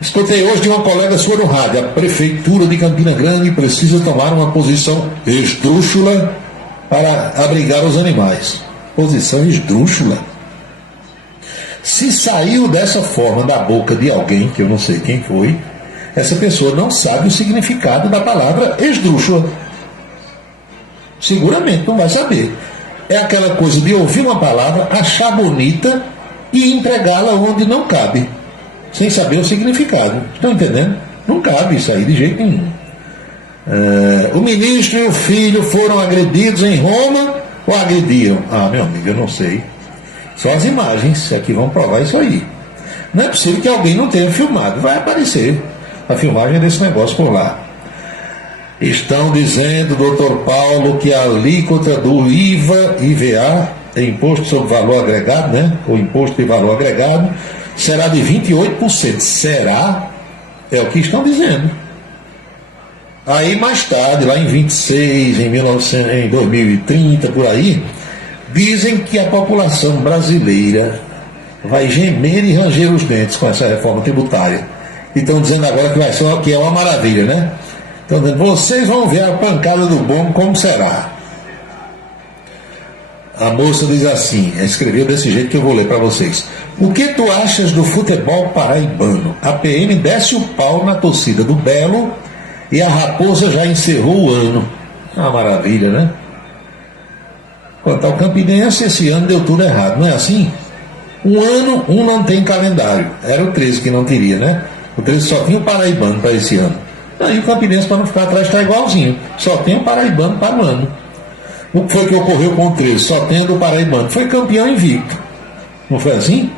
Escutei hoje de uma colega sua no rádio: a Prefeitura de Campina Grande precisa tomar uma posição esdrúxula para abrigar os animais. Posição esdrúxula? Se saiu dessa forma da boca de alguém, que eu não sei quem foi, essa pessoa não sabe o significado da palavra esdrúxula. Seguramente não vai saber. É aquela coisa de ouvir uma palavra, achar bonita e empregá-la onde não cabe, sem saber o significado. Estão entendendo? Não cabe isso aí de jeito nenhum. O ministro e o filho foram agredidos em Roma ou agrediram? Ah, meu amigo, eu não sei. Só as imagens aqui vão provar isso aí. Não é possível que alguém não tenha filmado. Vai aparecer a filmagem desse negócio por lá. Estão dizendo, doutor Paulo, que a alíquota do IVA, Imposto sobre Valor Agregado, né? O Imposto de Valor Agregado, será de 28%. Será? É o que estão dizendo. Aí mais tarde, lá em 26, em 2030, por aí, dizem que a população brasileira vai gemer e ranger os dentes com essa reforma tributária. E estão dizendo agora que vai ser que é uma maravilha, né? Estão dizendo, vocês vão ver a pancada do bombo como será. A moça diz assim, escreveu desse jeito que eu vou ler para vocês. O que tu achas do futebol paraibano? A PM desce o pau na torcida do Belo e a Raposa já encerrou o ano. Uma maravilha, né? Quanto ao Campinense, esse ano deu tudo errado, não é assim? Um ano, não tem calendário. Era o 13 que não teria, né? O 13 só tinha o paraibano para esse ano. Aí o Campinense, para não ficar atrás, está igualzinho. Só tem o paraibano para o ano. O que foi que ocorreu com o 13? Só tendo o paraibano. Foi campeão invicto. Não foi assim?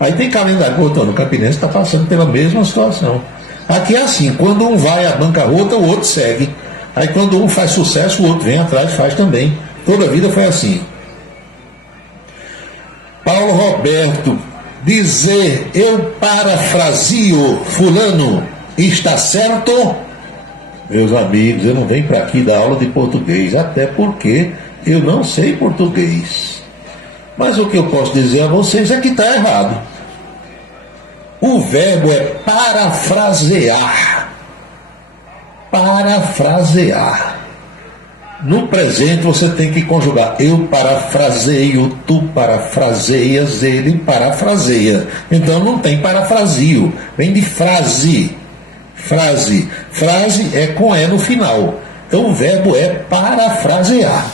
Aí tem calendário voltando. O Campinense está passando pela mesma situação. Aqui é assim, quando um vai à bancarrota, o outro segue. Aí quando um faz sucesso, o outro vem atrás e faz também. Toda a vida foi assim. Paulo Roberto, dizer eu parafrasio fulano, está certo? Meus amigos, eu não venho para aqui dar aula de português, até porque eu não sei português. Mas o que eu posso dizer a vocês é que está errado. O verbo é parafrasear. Parafrasear. No presente você tem que conjugar eu parafraseio, tu parafraseias, ele parafraseia. Então não tem parafrasio, vem de frase. Frase. Frase é com E no final. Então o verbo é parafrasear.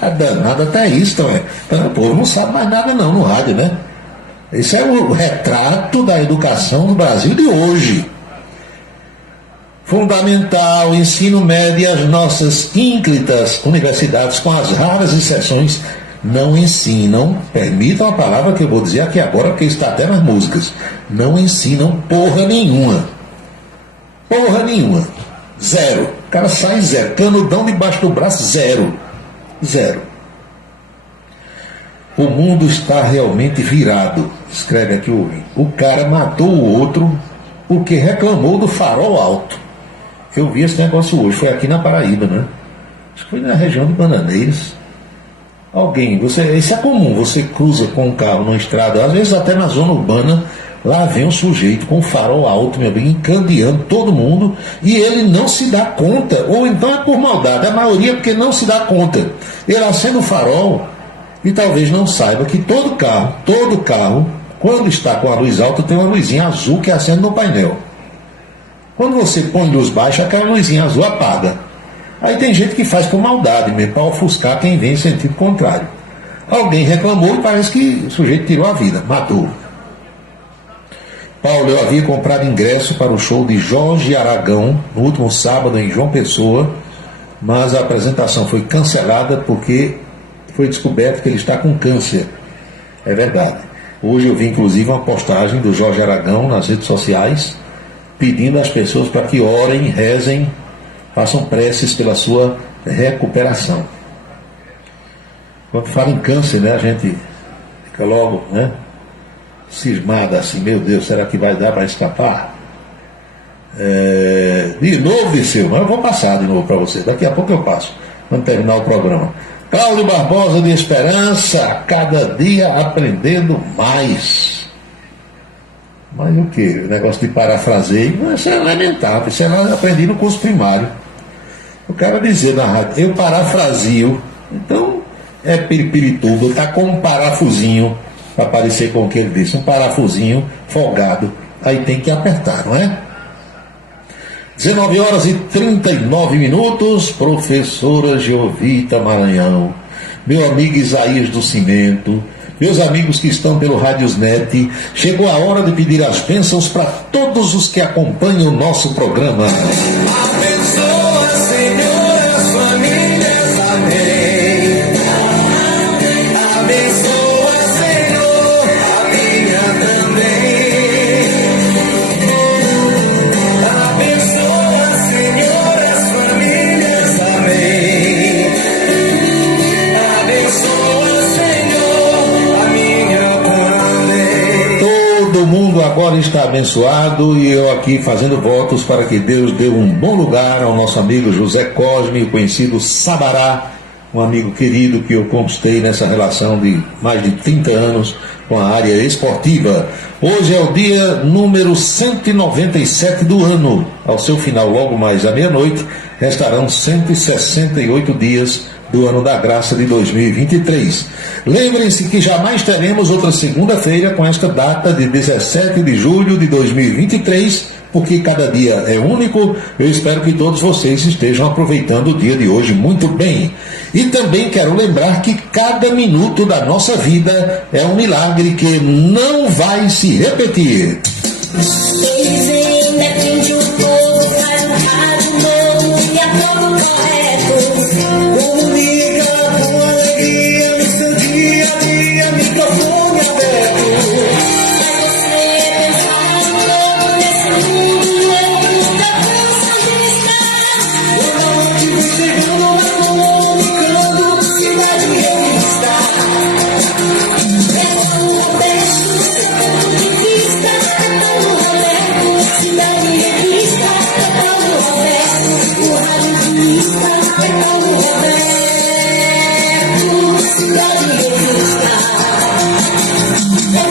Tá danado até isso, então, o povo não sabe mais nada não no rádio, né? Esse é o retrato da educação no Brasil de hoje. Fundamental, ensino médio e as nossas ínclitas universidades, com as raras exceções, não ensinam, permitam a palavra que eu vou dizer aqui agora, porque está até nas músicas, não ensinam porra nenhuma. Porra nenhuma. Zero. O cara sai zero. Canudão debaixo do braço, zero. Zero. O mundo está realmente virado, escreve aqui o homem. O cara matou o outro porque reclamou do farol alto. Eu vi esse negócio hoje, foi aqui na Paraíba, né? Acho que foi na região de Bananeiras. Alguém, isso é comum, você cruza com um carro numa estrada, às vezes até na zona urbana, lá vem um sujeito com farol alto, meu amigo, encandeando todo mundo, e ele não se dá conta, ou então é por maldade, a maioria é porque não se dá conta. Ele acende o farol e talvez não saiba que todo carro, quando está com a luz alta, tem uma luzinha azul que acende no painel. Quando você põe luz baixa, aquela luzinha azul apaga. Aí tem gente que faz com maldade mesmo, para ofuscar quem vem em sentido contrário. Alguém reclamou e parece que o sujeito tirou a vida, matou. Paulo, eu havia comprado ingresso para o show de Jorge Aragão no último sábado em João Pessoa, mas a apresentação foi cancelada porque foi descoberto que ele está com câncer. É verdade. Hoje eu vi inclusive uma postagem do Jorge Aragão nas redes sociais, pedindo às pessoas para que orem, rezem, façam preces pela sua recuperação. Quando fala em câncer, né, a gente fica logo, né, cismada assim, meu Deus, será que vai dar para escapar? De novo, Disseu, mas eu vou passar de novo para você, daqui a pouco eu passo, quando terminar o programa. Cláudio Barbosa de Esperança, cada dia aprendendo mais. Mas o que? O negócio de parafraseio, isso é lamentável, isso é lá aprendi no curso primário. O cara dizer na rádio, eu parafrasio, então é piripirituba, tá com um parafusinho, para parecer com o que ele disse, um parafusinho folgado, aí tem que apertar, não é? 19 horas e 39 minutos, professora Geovita Maranhão, meu amigo Isaías do Cimento, meus amigos que estão pelo Radiosnet, chegou a hora de pedir as bênçãos para todos os que acompanham o nosso programa. Abençoa, Senhor, as famílias, amém. Abençoa, Senhor, a minha também. Abençoa, Senhor, as famílias, amém. Abençoa, Senhor, a minha também. Todo mundo agora está abençoado e eu aqui fazendo votos para que Deus dê um bom lugar ao nosso amigo José Cosme, o conhecido Sabará, um amigo querido que eu conquistei nessa relação de mais de 30 anos com a área esportiva. Hoje é o dia número 197 do ano. Ao seu final, logo mais à meia-noite, restarão 168 dias do ano da graça de 2023. Lembrem-se que jamais teremos outra segunda-feira com esta data de 17 de julho de 2023, porque cada dia é único. Eu espero que todos vocês estejam aproveitando o dia de hoje muito bem. E também quero lembrar que cada minuto da nossa vida é um milagre que não vai se repetir. Eles independe o povo, faz um rádio novo e a todo correto. Comunica com alegria no seu dia a dia, microfone aberto. Pra você pensar um pouco nesse mundo louco da canção de estar. Onde vem chegando na comunicando, cidade revista. É tão honesto, seu ponto de vista. É tão Roberto, cidade revista. É tão Roberto, o radialista. É tão Roberto, cidade revista. É tão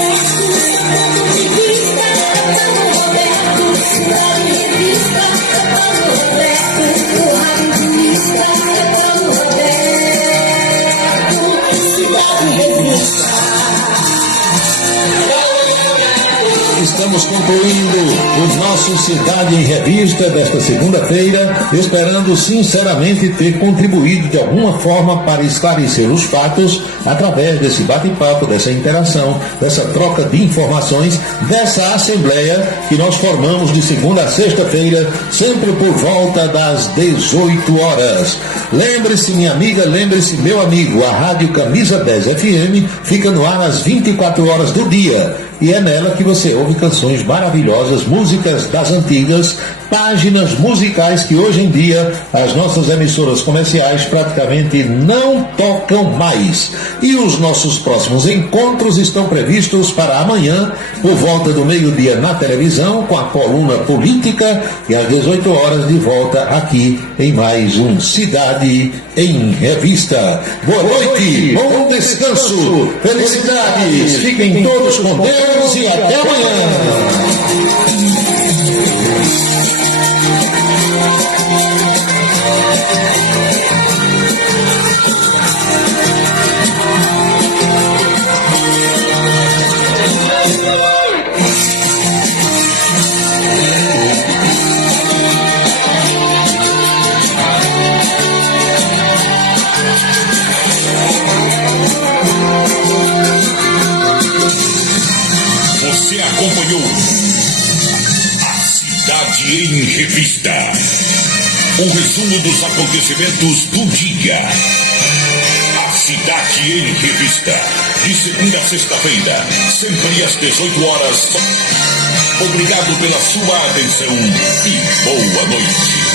Roberto, seu ponto de vista. É tão Roberto, cidade revista. É tão Roberto, o radialista. É tão Roberto, cidade revista. Estamos concluindo o nosso Cidade em Revista desta segunda-feira, esperando sinceramente ter contribuído de alguma forma para esclarecer os fatos através desse bate-papo, dessa interação, dessa troca de informações, dessa assembleia que nós formamos de segunda a sexta-feira, sempre por volta das 18 horas. Lembre-se, minha amiga, lembre-se, meu amigo, a Rádio Camisa 10 FM fica no ar às 24 horas do dia. E é nela que você ouve canções maravilhosas, músicas das antigas, páginas musicais que hoje em dia as nossas emissoras comerciais praticamente não tocam mais. E os nossos próximos encontros estão previstos para amanhã, por volta do meio-dia na televisão, com a coluna política, e às 18 horas de volta aqui em mais um Cidade em Revista. Boa noite, bom descanso, felicidades, fiquem todos com Deus e até amanhã. Você acompanhou a Cidade em Revista. Um resumo dos acontecimentos do dia. A Cidade em Revista. De segunda a sexta-feira, sempre às 18 horas. Obrigado pela sua atenção e boa noite.